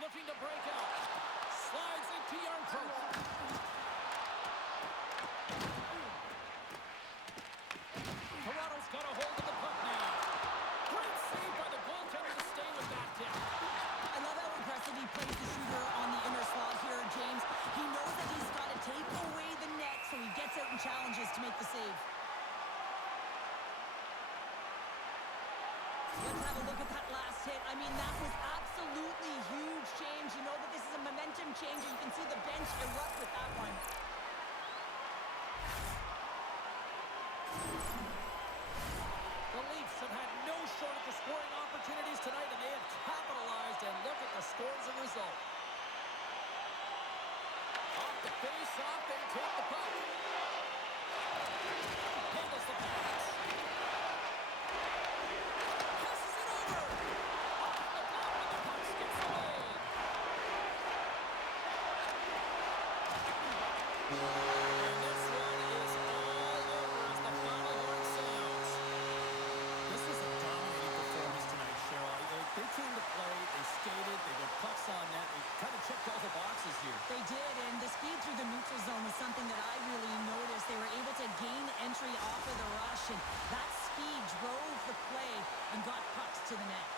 looking to break out. Slides into Yarncroke. Toronto's got a hold of the puck now. Great save by the goaltender to stay with that tip. I love how aggressive he plays the shooter on the inner slot here, James. He knows that he's got to take away the net, so he gets out and challenges to make the save. Let's have a look at that last hit. I mean, that was absolutely huge, James. You know that this is a momentum changer. You can see the bench erupt with that one. The Leafs have had no shortage of scoring opportunities tonight, and they have capitalized, and look at the score as a result. Off the face-off, they take the puck. Handles the pass. Passes it over. Off the block, and the puck skips away. And this one is all over as the final horn sounds. This was a dominating performance tonight, Cheryl. They came to play, they skated, they got pucks on net, they kind of checked all the boxes here. They did, and the speed through the neutral zone was something that I really noticed. They were able to gain entry off of the rush, and that speed drove the play and got pucks to the net.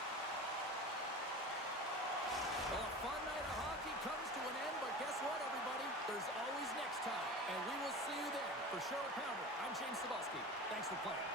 Well, a fun night of hockey comes to an end, but guess what, everybody? There's always next time, and we will see you then. For Cheryl Pounder, I'm James Cebulski. Thanks for playing.